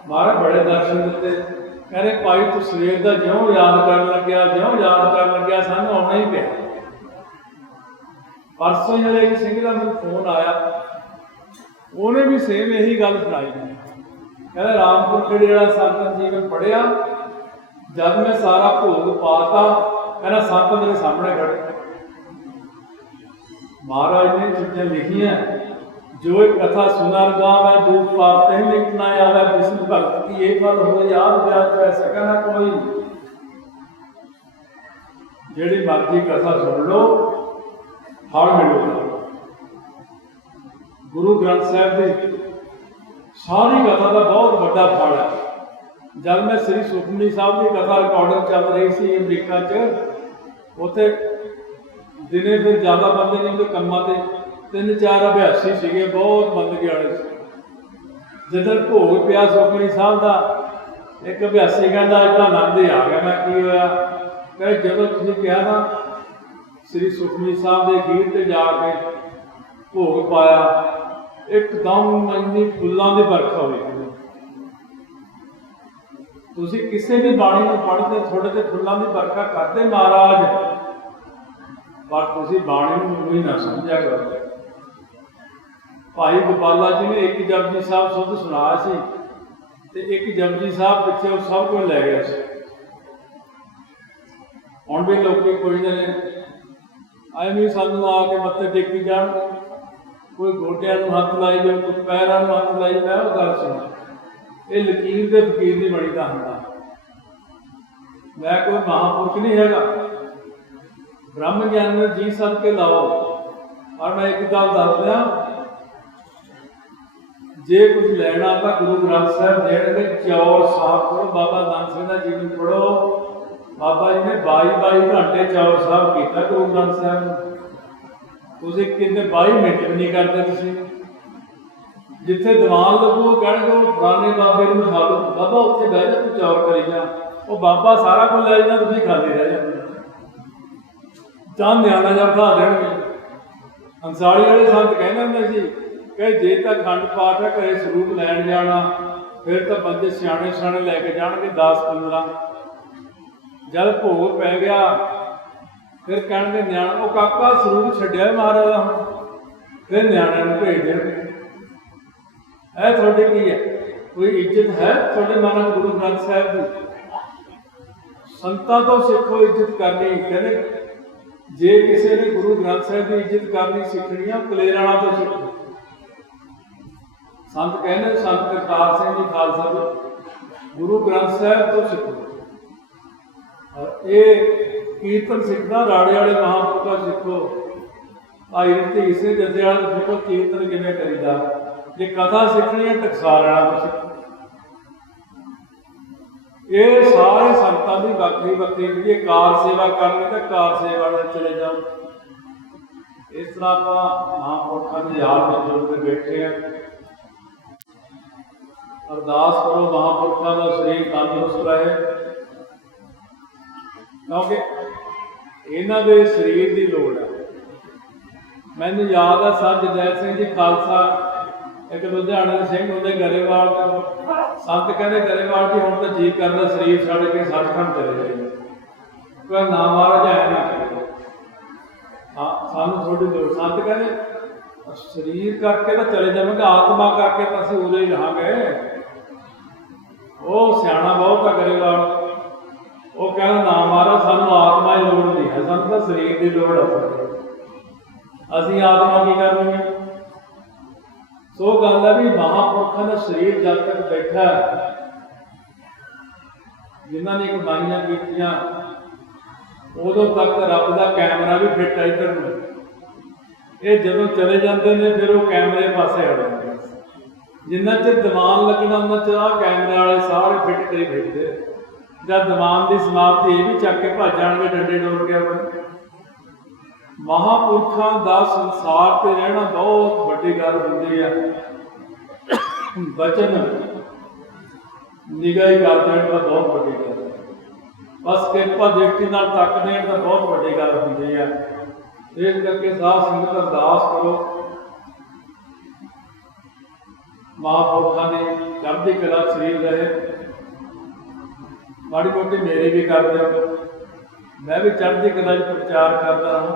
ਮਹਾਰਾਜ ਬੜੇ ਦਰਸ਼ਨ ਦਿੱਤੇ। ਕਹਿੰਦੇ ਭਾਈ ਤੂੰ ਸਵੇਰ ਦਾ ਜਿਉਂ ਯਾਦ ਕਰਨ ਲੱਗਿਆ ਸਾਨੂੰ ਆਉਣਾ ਹੀ ਪਿਆ। ਪਰਸੋਂ ਹੀ ਹਲੇ ਇੱਕ ਸਿੰਘ ਦਾ ਮੈਨੂੰ ਫੋਨ ਆਇਆ, ਉਹਨੇ ਵੀ ਸੇਮ ਇਹੀ ਗੱਲ ਸੁਣਾਈ। ਕਹਿੰਦਾ ਰਾਮਪੁਰ ਖੇੜੇ ਜਿਹੜਾ ਸੰਤ ਜੀਵਨ ਪੜ੍ਹਿਆ, ਜਦ ਮੈਂ ਸਾਰਾ ਭੋਗ ਪਾਤਾ, ਕਹਿੰਦਾ ਸੰਤ ਮੇਰੇ ਸਾਹਮਣੇ ਖੜੇ। महाराज ने चीज़ें लिखियां, जो एक कथा सुनर गावै दूध पाते ही लिखना आवे, विष्णु भक्त की ये फल हो याद ब्याज रह सका ना कोई। जेड़ी मर्जी कथा सुन लो फल मिलेगा। गुरु ग्रंथ साहिब की सारी कथा का बहुत बड़ा फल है। जब मैं श्री सुखमनी साहब की कथा रिकॉर्डिंग चल रही थी अमरीका च, उत्थे दिने फिर ज़्यादा बंदे नहीं तो कम्मां ते 3-4 अभ्यासी सीगे, बहुत बंदगी वाले से। जिधर भोग पिया सुखमनी साहब का, एक अभ्यासी कहता अज तो आनंद ही आ गया। मैं की होया? कहे जो तुसीं कहा ना श्री सुखमनी साहब के गीत से जाके भोग पाया, एकदम इन्नी फुलों की बरखा हुई। तुसीं किसी भी बाणी को पढ़ते थोड़े तो फुलों की बरखा करते महाराज, पर तुसीं बाणी को ही ना समझा करो। भाई गोपाला जी ने एक जपजी साहब शुद्ध सुनाया सी ते एक जपजी साहब पिछे सब कुछ लै गया सी। हुण भी लोग कोई ने एवं सानू आके मत्थे टेकी जान, कोई गोडियां नूं हथ लाई जाओ, कोई पैरां नूं हथ लाई। मैं वो गल सुना, ये लकीर दे फकीर नहीं बनी दा हुंदा। मैं कोई महापुरुष नहीं हैगा, ब्रह्म ज्ञान में जी सद के लाओ। और मैं एक गल दस दिया, जे कुछ लेना तो गुरु ग्रंथ साहिब देणगे, चौर साहब पढ़ो, बाबा नानक सिंह का जीवन पढ़ो। बाबा जी ने 22 घंटे चौर साहब किया गुरु ग्रंथ साहिब। तुसीं कितने 22 मिनट भी नहीं करते। तुसीं जिथे दीवान लगू कहो फलाने बाबे को खा लो, बाबा उत्थे बह जा तू चौर करी जा, वो बाबा सारा कुछ लै जाना, तुसीं खाते रह जाते। चाह न्याणा जा खा देणगे। अंसारी वाले संत कहते होंदे सी कि जे तो खंड पाठ है घरे सरूप लैन जाना, फिर तो बंदे सियाने सियाने लैके जाणगे 10-15। जब भोग पै गया फिर कहणगे न्याणा, वो काका सरूप छड्डिया महाराज हम, फिर न्याणिਆਂ ਨੂੰ भेज देणगे। है थोड़ी की है कोई इज्जत है थोड़े माना गुरु ग्रंथ साहिब की? संतां तो सिखो इज्जत करनी। कहते जे किसी ने गुरु ग्रंथ साहिब की इज्जत करनी सीखनी है, कलेराणा तो सीखो। संत कहने संत करतार सिंह जी खालसा जी गुरु ग्रंथ साहिब तो सीखो। और ये कीर्तन सीखना राड़े वाले महापुरुषों का सीखो, भाई रीति इसे जथे वाले सीखो कीर्तन किवें करीदा। जे कथा सीखनी है टकसाल वाला तो सीखो। ये सारे संतां की वक्री वक्री जी कार सेवा करनी तो कार सेवा में चले जाओ। इस तरह आप महापुरुषों की याद में जुड़ के बैठे हैं। अरदास करो महापुरुषों का शरीर तंदुरुस्त रहे, क्योंकि इन्हां दे शरीर की लोड़ है। मैनूं याद है सर जरनैल सिंह जी खालसा एक लुधियाने के सिंह होंदे गरेवाल, संत कहते गरेवाल जी हुण तो जी करदा शरीर छड्ड के सचखंड चले जाइए। कोई ना महाराज है ना हाँ सानू थोड़ी लोड़। संत कहते शरीर करके तो चले जावांगे, आत्मा करके तो असीं उरे ही रहांगे। वो सियाणा बहुत है गरेवाल, वो कहना ना महाराज सानू आत्मा की लोड़ नहीं है, सानू तो शरीर की लोड़ है। असीं आत्मा की करनी है। सो गल है भी महापुरुषों का शरीर जब तक बैठा जिन्होंने कमाइयां कीतियां उदों तक रब का कैमरा भी फिट है इधर में। ये जदों चले जाते हैं फिर वो कैमरे पासे आ जाते हैं। जिन्ना चिर दीवान लगना उन्ना चिर आ कैमरे वाले सारे फिट करी बैठते। जब दीवान की समाप्ति ये भी चक के भज जाएंगे डंडे डोल के अपने। महापुरुषों का संसार से रहना बहुत बड़ी गल होती है। बचन निगाही कर देने का बहुत बड़ी गल है। बस कृपा दृष्टि तक देने का बहुत बड़ी गल होती है। इस करके साध संगत अरदास करो महापुरुषों की चढ़ती कला शरीर रहे। माड़ी मोटी मेरी भी कर दो, मैं भी चढ़ती कला प्रचार करता रहा।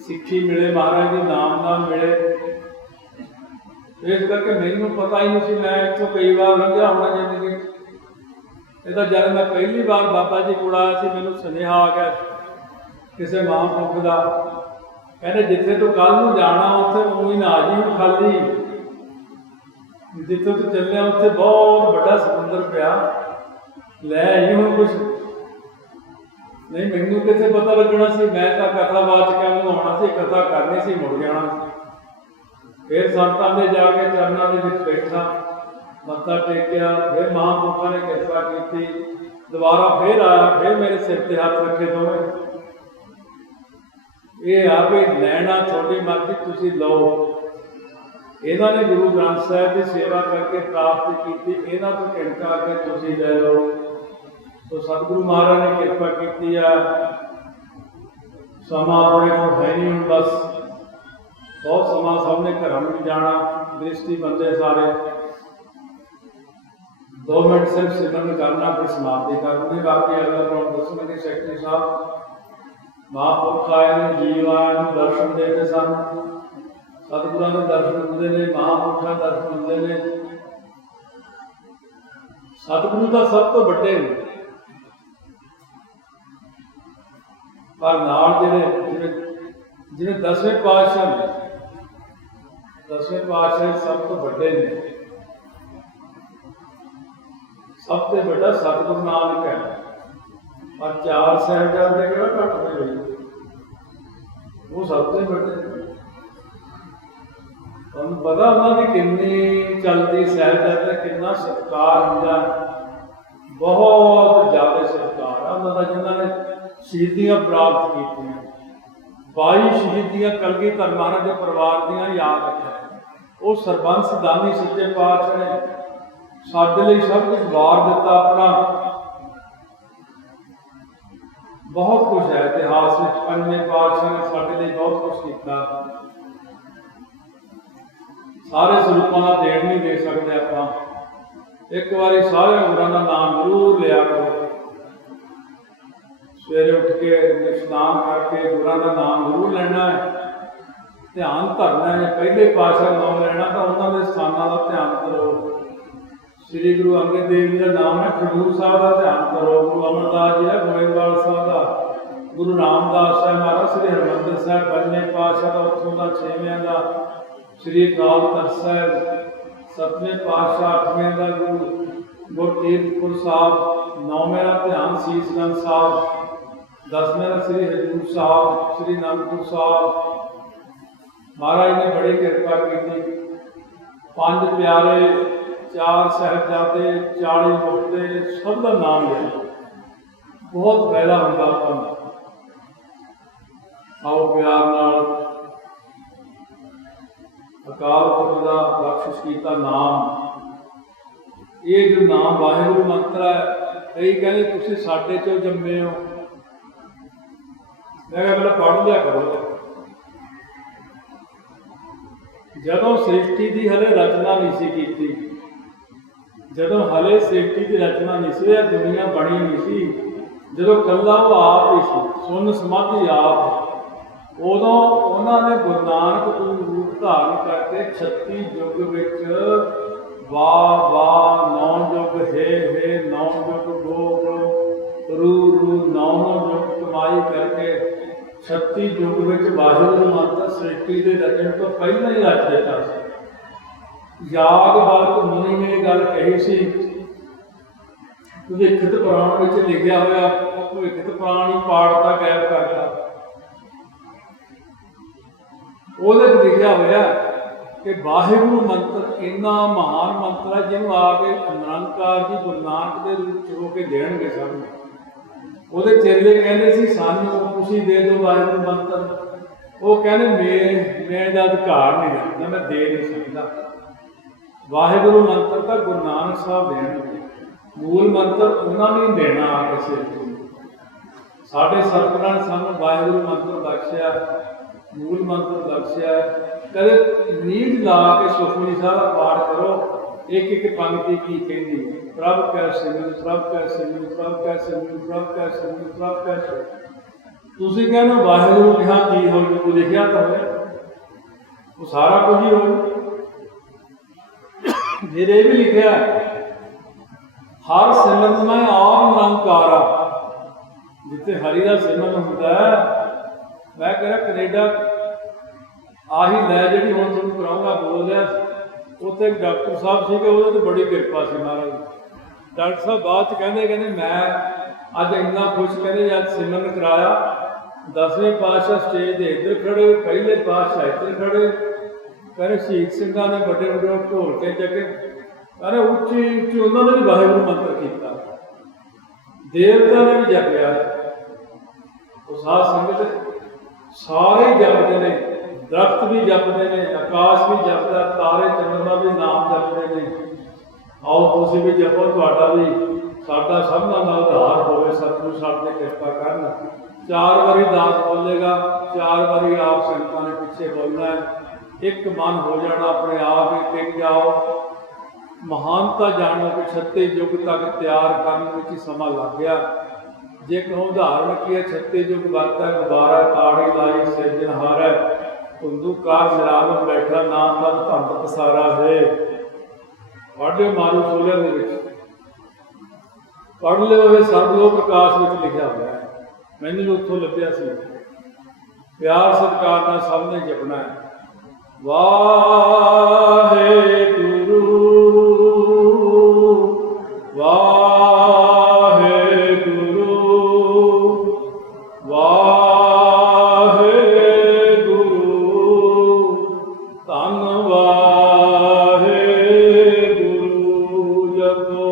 सिक्खी मिले महाराज जी नाम नाम मिले। इस करके मैनू पता ही नहीं सी, मैं इतों कई बार लंघिया होना जिंदगी। ये तो जब मैं पहली बार बाबा जी को आया, मैनू सुनेहा आ गया किसी महापुरुष का कहते जिथे तू कल नूं जाना उत्थे उई ना आ जी खाली, जिथे तू चलिया उत्थे बहुत बड़ा समुंदर पिया, लै आई हुण कुछ नहीं। मैनू किथे पता लगना सी, मैं तो कथावाचकों नूं आउणा सी, कथा करनी सी, मुड़ जाना। फिर संतां दे जाके चरनां दे विच बैठा, मत्था टेकिया, फिर महापुरुषां ने किरपा की, दोबारा फिर आया, फिर मेरे सिर ते हथ रखे दोवें। ये आ भी लैना थोड़ी मर्जी, तुसीं लो। इन्हां ने गुरु ग्रंथ साहिब की सेवा करके प्राप्ति की, इन्हां तो घंटा के तुसीं लै लो। तो सतगुरु महाराज ने किरपा की आ, समा अपने को है नहीं हूँ, बस बहुत समा सबने घर में जाना, दृष्टि बंदे सारे 2 मिनट सिर्फ सिमरन करना, फिर समाप्ति करनी। बाकी अगर दसवें सैकटरी साहब महापुरख आए ने, जीव आए ने, दर्शन देते सन, सतगुरां के दर्शन होंदे ने, महापुरखों के दर्शन होंदे ने। सतगुरु तो सब तो बड़े ने, पर नाल जिन्हें 10वें पातशाह ने, 10वें पातशाह सब तो बड़े ने। सबसे बड़ा सतगुरु नानक है, और 4 साहिबजादे केड़ा घट ने भाई, वो सबसे बड़े। तुहानूं पता उन्होंने कितनी चलती साहिबजादे, कितना सत्कार होंदा, बहुत ज़्यादा सत्कार है उन्होंने, जिन्होंने शहीदियां प्राप्त की। 22 शहीदियां कलगीधर महाराज के परिवार दियां याद रखिया। वो सरबंस दानी सच्चे पातशाह ने साडे लई सब कुछ वार दिता अपना, बहुत कुछ है इतिहास में। 5वें पातशाह ने साडे लई बहुत कुछ किया, सारे स्वरूपों का देण नहीं दे सकते आपां। एक बारी सारे गुरां दा नाम जरूर लिया करो, सवेरे उठ के स्नान करके गुरां दा नाम जरूर लेना है, ध्यान धरना है। पहले पातशाह नाम लेना तो उन्होंने स्थानों का ध्यान करो। श्री गुरु अंगद देव जी का नाम है, खडूर साहब का ध्यान करो। गुरु अमरदास जी है, गोविंदवाल साहब का, गुरु रामदास साहब महाराज, श्री हरमंदिर साहब 5वें पातशाह का, उत्थों का 6वें का, श्री अकाल तख्त साहब 7वें पातशाह, 8वें का गुरु गुरकीरतपुर साहब, 9वें का ध्यान शीशगंज साहब, 10वें का श्री हजूर साहब, श्री आनंदपुर साहब। महाराज ने बड़ी कृपा की। 5 प्यारे, 4 साहिबजादे, 40 मुक्ते, सब का नाम लिया, बहुत फायदा होगा अपन। आओ प्यार नाल अकाल पुरख का बख्शिश किया नाम, ये जो नाम वाहिगुरु मंत्र है। कई कहते तुसीं साडे चों जम्मे हो, मैं कहला पढ़ लिया करो। जदों सृष्टि की हले रचना नहीं सी कीती, जदों हले सृष्टि की रचना नहीं सी, दुनिया बनी नहीं सी, जदों कल्ला वो आप ही सी, सुन समाधि आप, उदों उन्होंने गुरु नानक को रूप धारण करके 36 युग विच वाह वाह 9 युग हे 9 युग गो गो रू रू 9 युग कमाई करके 36 युग विच वाहिगुरू मंत्र सृष्टि के रचन तो पहले ही रच दिता सी। यागवल्क मुनि ने गल कही सी, भविखत पुराण में लिखा हुआ, भविखत पुराण ही पाड़ता गैब करता, ਉਹਦੇ लिखा हुआ कि वाहिगुरू मंत्र इन्ना महान मंत्र है जिन्होंने आके निरंकार जी गुरु नानक के रूप च हो के देणगे सब। ਉਹਦੇ चेले कहते सी सानू तुसीं दे दो वाहिगुरू मंत्र, वो कहने मैं ਇਹਦਾ अधिकार नहीं रखता, मैं दे नहीं सकता। वाहिगुरू मंत्र तो गुरु नानक साहब देणगे, मूल मंत्र उन्होंने ही देना आके सिर तो। साडे सतगुरां ने सानू वाहिगुरू मंत्र बख्शिया, मूल मंत्र बख्शिया। कदे नींद ला के सुखमनी साहब का पाठ करो, एक एक पंक्ति की कहती, प्रभ कै सिमरन, प्रभ कै सिमरन, प्रभ कै सिमरन, प्रभ कै सिमरन, प्रभ कै सिमरन। तुसीं कहना वाहिगुरू लिखा की हो, जो लिखिया तो है वो सारा कुछ ही हो। फिर ये भी लिखा हर सिमरन में आप निरंकारा, जिथे हरि का सिमरन होता है। मैं कह रहा कनेडा ਆਹੀ ਲੈ ਜਿਹੜੀ ਹੁਣ ਤੁਹਾਨੂੰ ਕਰਾਉਂਗਾ ਬੋਲ ਰਿਹਾ ਉੱਥੇ ਇੱਕ ਡਾਕਟਰ ਸਾਹਿਬ ਸੀਗੇ, ਉਹਦੇ ਤੇ ਬੜੀ ਕਿਰਪਾ ਸੀ ਮਹਾਰਾਜ। ਡਾਕਟਰ ਸਾਹਿਬ ਬਾਅਦ ਚ ਕਹਿੰਦੇ ਮੈਂ ਅੱਜ ਇੰਨਾ ਖੁਸ਼, ਕਹਿੰਦੇ ਅੱਜ ਸਿਮਰਨ ਕਰਾਇਆ, 10ਵੇਂ ਪਾਤਸ਼ਾਹ ਸਟੇਜ ਦੇ ਇੱਧਰ ਖੜੇ, ਪਹਿਲੇ ਪਾਤਸ਼ਾਹ ਇੱਧਰ ਖੜੇ, ਕਹਿੰਦੇ ਸ਼ਹੀਦ ਸਿੰਘਾਂ ਨੇ ਵੱਡੇ ਵੱਡੇ ਢੋਲ ਕੇ ਚੱਕੇ, ਕਹਿੰਦੇ ਉੱਚੀ ਉੱਚੀ ਉਹਨਾਂ ਨੇ ਵੀ ਵਾਹਿਗੁਰੂ ਮੰਤਰ ਕੀਤਾ, ਦੇਵਤਾ ਨੇ ਵੀ ਜਪਿਆ। ਉਹ ਸਾਧ ਸੰਗਤ ਸਾਰੇ ਹੀ ਜਪਦੇ ਨੇ, ਦਰਖਤ ਵੀ ਜਪਦੇ ਨੇ, ਆਕਾਸ਼ ਵੀ ਜਪਦਾ, ਤਾਰੇ ਚੰਦਰਮਾ ਵੀ ਨਾਮ ਜਪਦੇ ਨੇ। ਆਓ ਤੁਸੀਂ ਵੀ ਜਪੋ, ਤੁਹਾਡਾ ਵੀ ਸਾਡਾ ਸਭਨਾਂ ਦਾ ਉਧਾਰ ਹੋਵੇ, ਸਤਿਗੁਰੂ ਸਾਡੇ ਤੇ ਕਿਰਪਾ ਕਰਨ। 4 ਵਾਰੀ ਦਾਸ ਬੋਲੇਗਾ, 4 ਵਾਰੀ ਆਪ ਸੰਗਤਾਂ ਨੇ ਪਿੱਛੇ ਬੋਲਣਾ ਹੈ। ਇੱਕ ਮਨ ਹੋ ਜਾਣਾ, ਆਪਣੇ ਆਪ ਹੀ ਟਿਕ ਜਾਓ। ਮਹਾਨਤਾ ਜਾਣੋ ਕਿ 36 ਯੁੱਗ ਤੱਕ ਤਿਆਰ ਕਰਨ ਵਿੱਚ ਹੀ ਸਮਾਂ ਲੱਗ ਗਿਆ। ਜੇ ਕਹੋ ਉਦਾਹਰਨ ਕੀ ਹੈ, 36 ਯੁੱਗ ਵਰਤਾ ਗੁਬਾਰਾ, ਤਾੜੀ ਲਾਈ ਸਿਰਜਣਹਾਰਾ, ਧੁੰਦੂਕਾਰ ਨਿਰਾਲਮ ਬੈਠਾ, ਨਾਮ ਦਾ ਧੰਦ ਪਸਾਰਾ ਹੈ। ਪੜ੍ਹ ਲਿਓ ਮਾਰੂ ਸੋਲਿਆਂ ਦੇ ਵਿੱਚ, ਪੜ੍ਹ ਲਿਓ, ਇਹ ਸਰਬਲੋਕ ਪ੍ਰਕਾਸ਼ ਵਿੱਚ ਲਿਖਿਆ ਹੋਇਆ ਹੈ। ਮੈਨੂੰ ਵੀ ਉੱਥੋਂ ਲੱਭਿਆ ਸੀ। ਪਿਆਰ ਸਤਿਕਾਰ ਨਾਲ ਸਭ ਨੇ ਜਪਣਾ ਹੈ, ਵਾਹਿਗੁਰੂ ਵਾਹਿਗੁਰੂ ਵਾਹਿਗੁਰੂ, ਧੰਨ ਵਾਹਿਗੁਰੂ, ਜਪੋ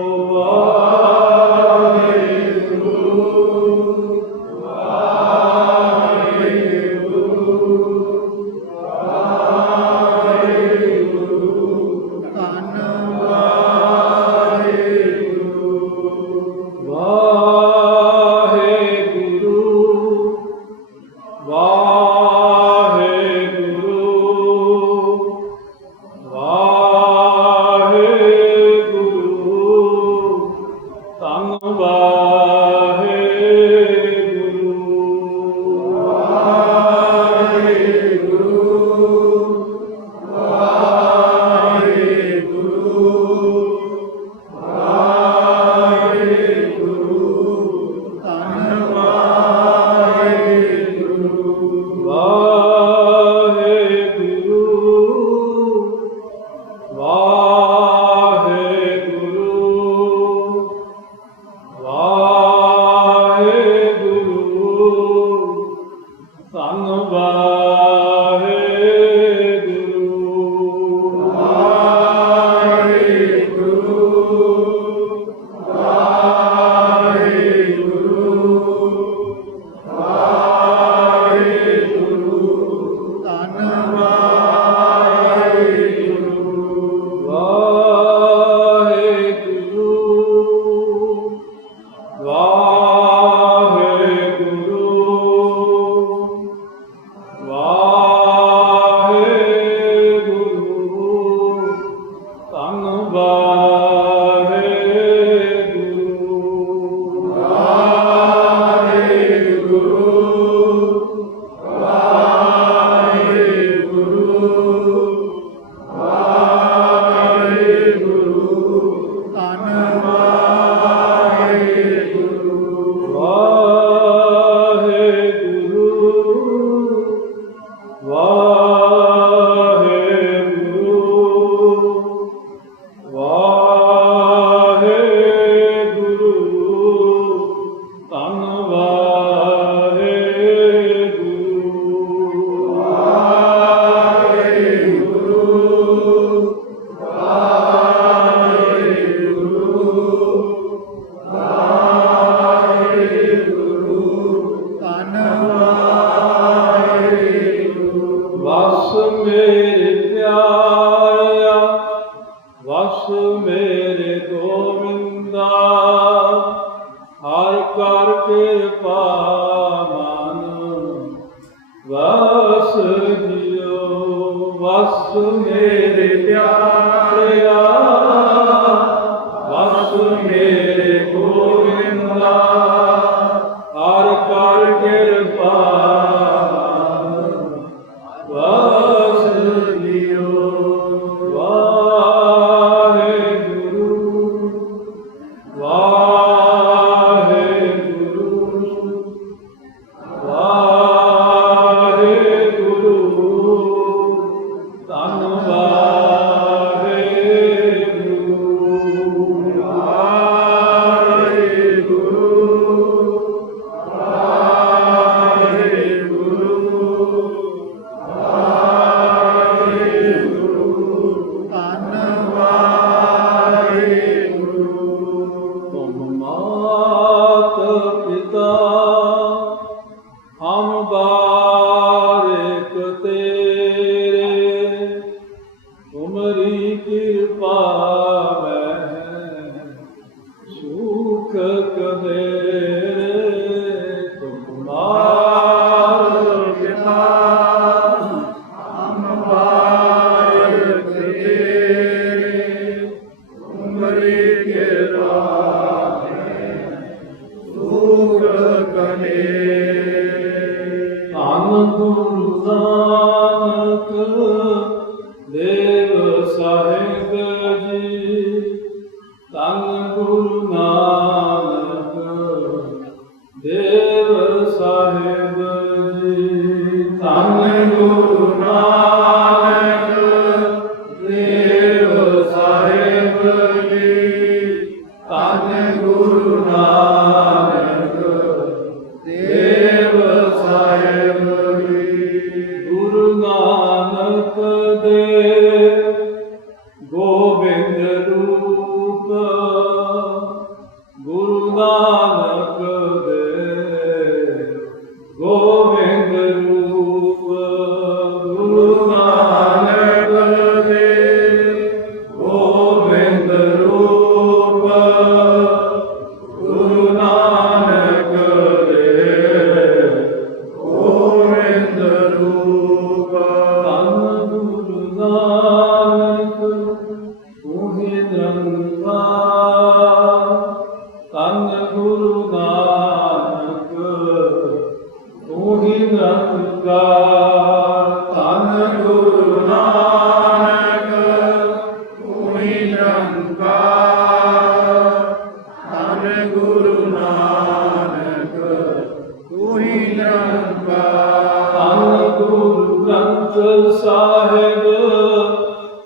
हम बारिक तेरे, तुमरी कृपा में सुख कदे तुम्हार पिता। हम बारिक तेरे, तुमरी कृपा में सुख कदे। गुरु नानक देव साहिब जी, धन गुरु नानक देव साहिब जी, धन गुरु नानक देव साहिब जी, धन गुरु नानक देव साहिब जी। गुरु नानक देव गोबिंद रूप, गुरु नानक देव गोबिंद रूप, गुरु नानक देव गोबिंद रूप, गुरु नानक देव गोबिंद रूप। धन गुरु नानक तू ही निरंकार, धन गुरु नानक तू ही निरंकार, धन गुरु नानक तू ही निरंकार, धन गुरु नानक तू ही निरंकार। धन गुरु ग्रंथ साहिब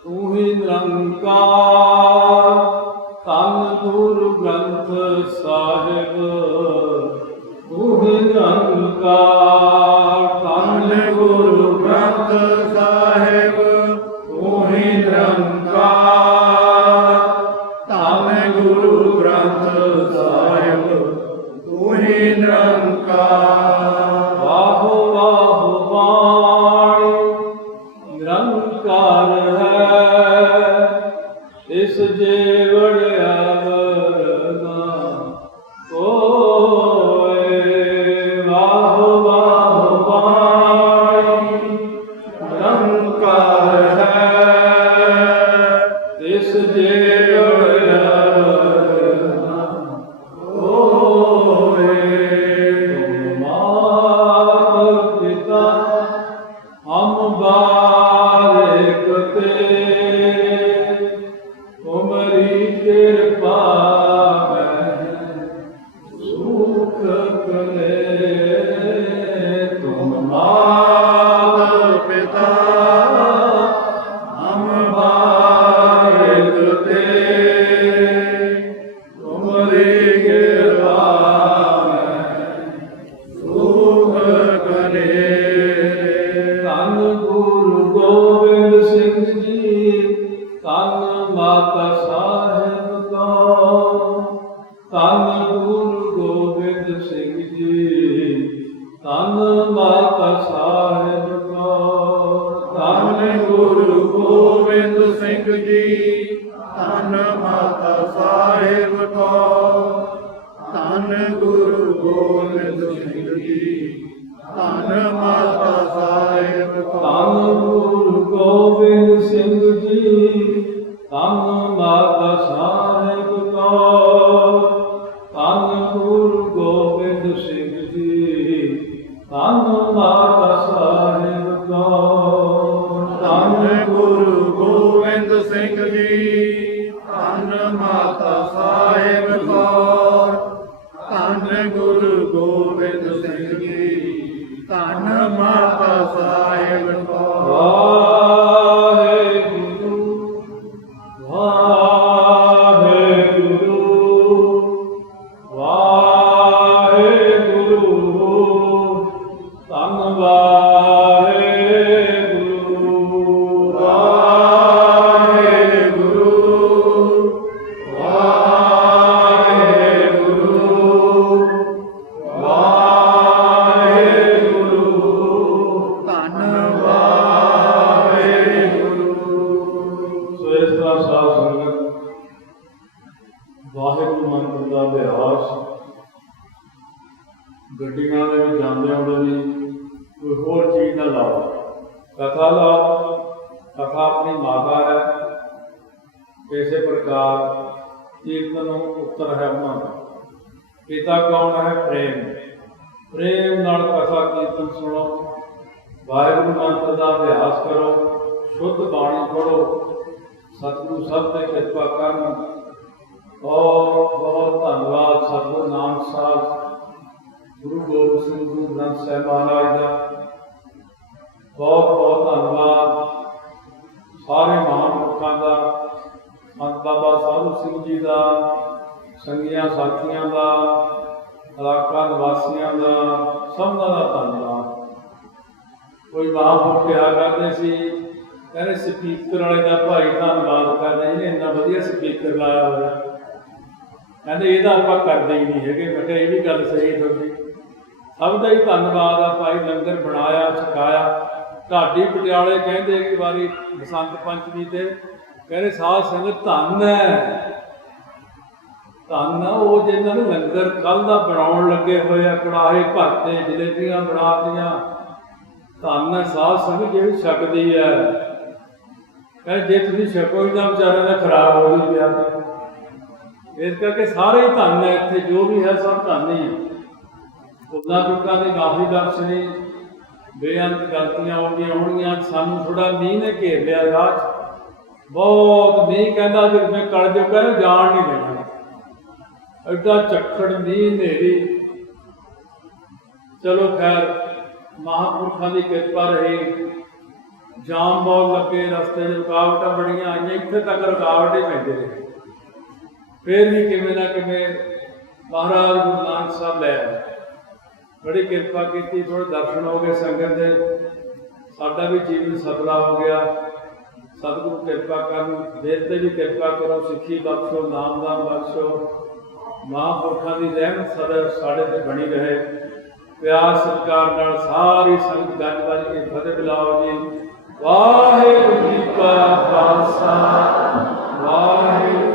तू ही निरंकार, धन गुरु ग्रंथ साहिब तू ही निरंकार, धन गुरु ग्रंथ साहिब तू ही निरंकार, धन गुरु ग्रंथ साहिब तू ही निरंकार। वाहो वाहो वाणी निरंकार है, इस जेवड़ आवरना कोय। वाहो वाहो वाणी निरंकार है, इस जेवड़ आवरना कोय। तुम माता पिता हम बारिक तेरे, तुमरी कृपा में सुख कले। तुम माता पिता हम बारिक तेरे, तुमरी कृपा में सुख कले। धन गुरु गोबिंद सिंह जी, धन माता साहिब को, धन गुरु गोबिंद सिंह जी, धन माता साहिब को, धन गुरु गोबिंद सिंह जी, धन माता साहिब को, धन गुरु गोबिंद सिंह जी, धन माता साहिब को। धन गुरु गोबिंद सिंह जी, धन माता साहिब को, धन गुरु गोबिंद सिंह जी, धन माता साहिब को। धन गुरु गोबिंद सिंह जी, धन माता साहिब को, धन गुरु गोबिंद सिंह जी, धन माता साहिब को। वाहेगुरु वाहेगुरु वाहेगुरु, धन वाहेगुरु वाहेगुरु वाहेगुरु वाहेगुरु। कोई होर चीज़ ना लाओ, कथा लाओ। कथा अपनी माता है। इस प्रकार कीर्तन उत्तर है उन्होंने। पिता कौन है? प्रेम। प्रेम नाल कथा कीर्तन सुनो, वाहिगुरू मंत्र का अभ्यास करो, शुद्ध बाणी पढ़ो, सतगुरु सब पे कृपा करन। बहुत बहुत धन्यवाद सतगुरु नानक साहब, गुरु गोबिंद सिंह गुरु ग्रंथ साहिब महाराज का बहुत बहुत धन्यवाद। सारे महापुरखों का, संत बाबा साधु सिंह जी का, संगिया साथियों का, इलाका निवासियों का, सबका धन्यवाद। कोई महापुरख कहा करते सी, कहते स्पीकर वाले का भाई धन्यवाद करते, इन्हें इन्ना वधिया स्पीकर लाया हुआ, कहते यदा आप करते ही नहीं है। मैं ये भी गल सही थोड़ी, सबका ही धन्यवाद आ भाई। लंगर बनाया छकाया। ढाडी पटियाले कहते एक बारी बसंत पंचमी से, कहते साध संगत धन है, धन वो जिन्होंने लंगर कल का बनाने लगे हुए, कड़ाहे भरते, जलेबियां बनातियां, धन है साध संगत जी छकती है। कह जे तुम छको ही तो बेचारे का खराब हो ही गया। इस करके सारे ही धन है, इतने जो भी है सब धन ही है। उन्होंने चुका की माफी दर्शनी, बेअंत गलतियां होंगियां। सानू थोड़ा मीह ने घेर लिया राह, बहुत मीह कहता जो मैं कल जो कहना जान नहीं देना, एडा झक्खड़ मीह नेरी। चलो खैर महापुरखों की कृपा रही, जाम बहुत लगे, रस्ते रुकावट बड़िया आई, इतने तक रुकावट ही पैंदे रहे। फिर भी किवें ना किवें महाराज गुरु नानक साहब लै बड़ी कृपा की, थोड़े दर्शन हो गए संगत के, साडा भी जीवन सफला हो गया। सतगुरु कृपा कर, देर से भी कृपा करो, सिੱਖੀ बख्शो, नामदान बख्शो, महापुरखों की रहमत सदा साढ़े ते बनी रहे। प्यार सत्कार नाल सारी संगत गज बज के फतेह बुलाओ जी। वाहिगुरू जी का खालसा, वाहिगुरू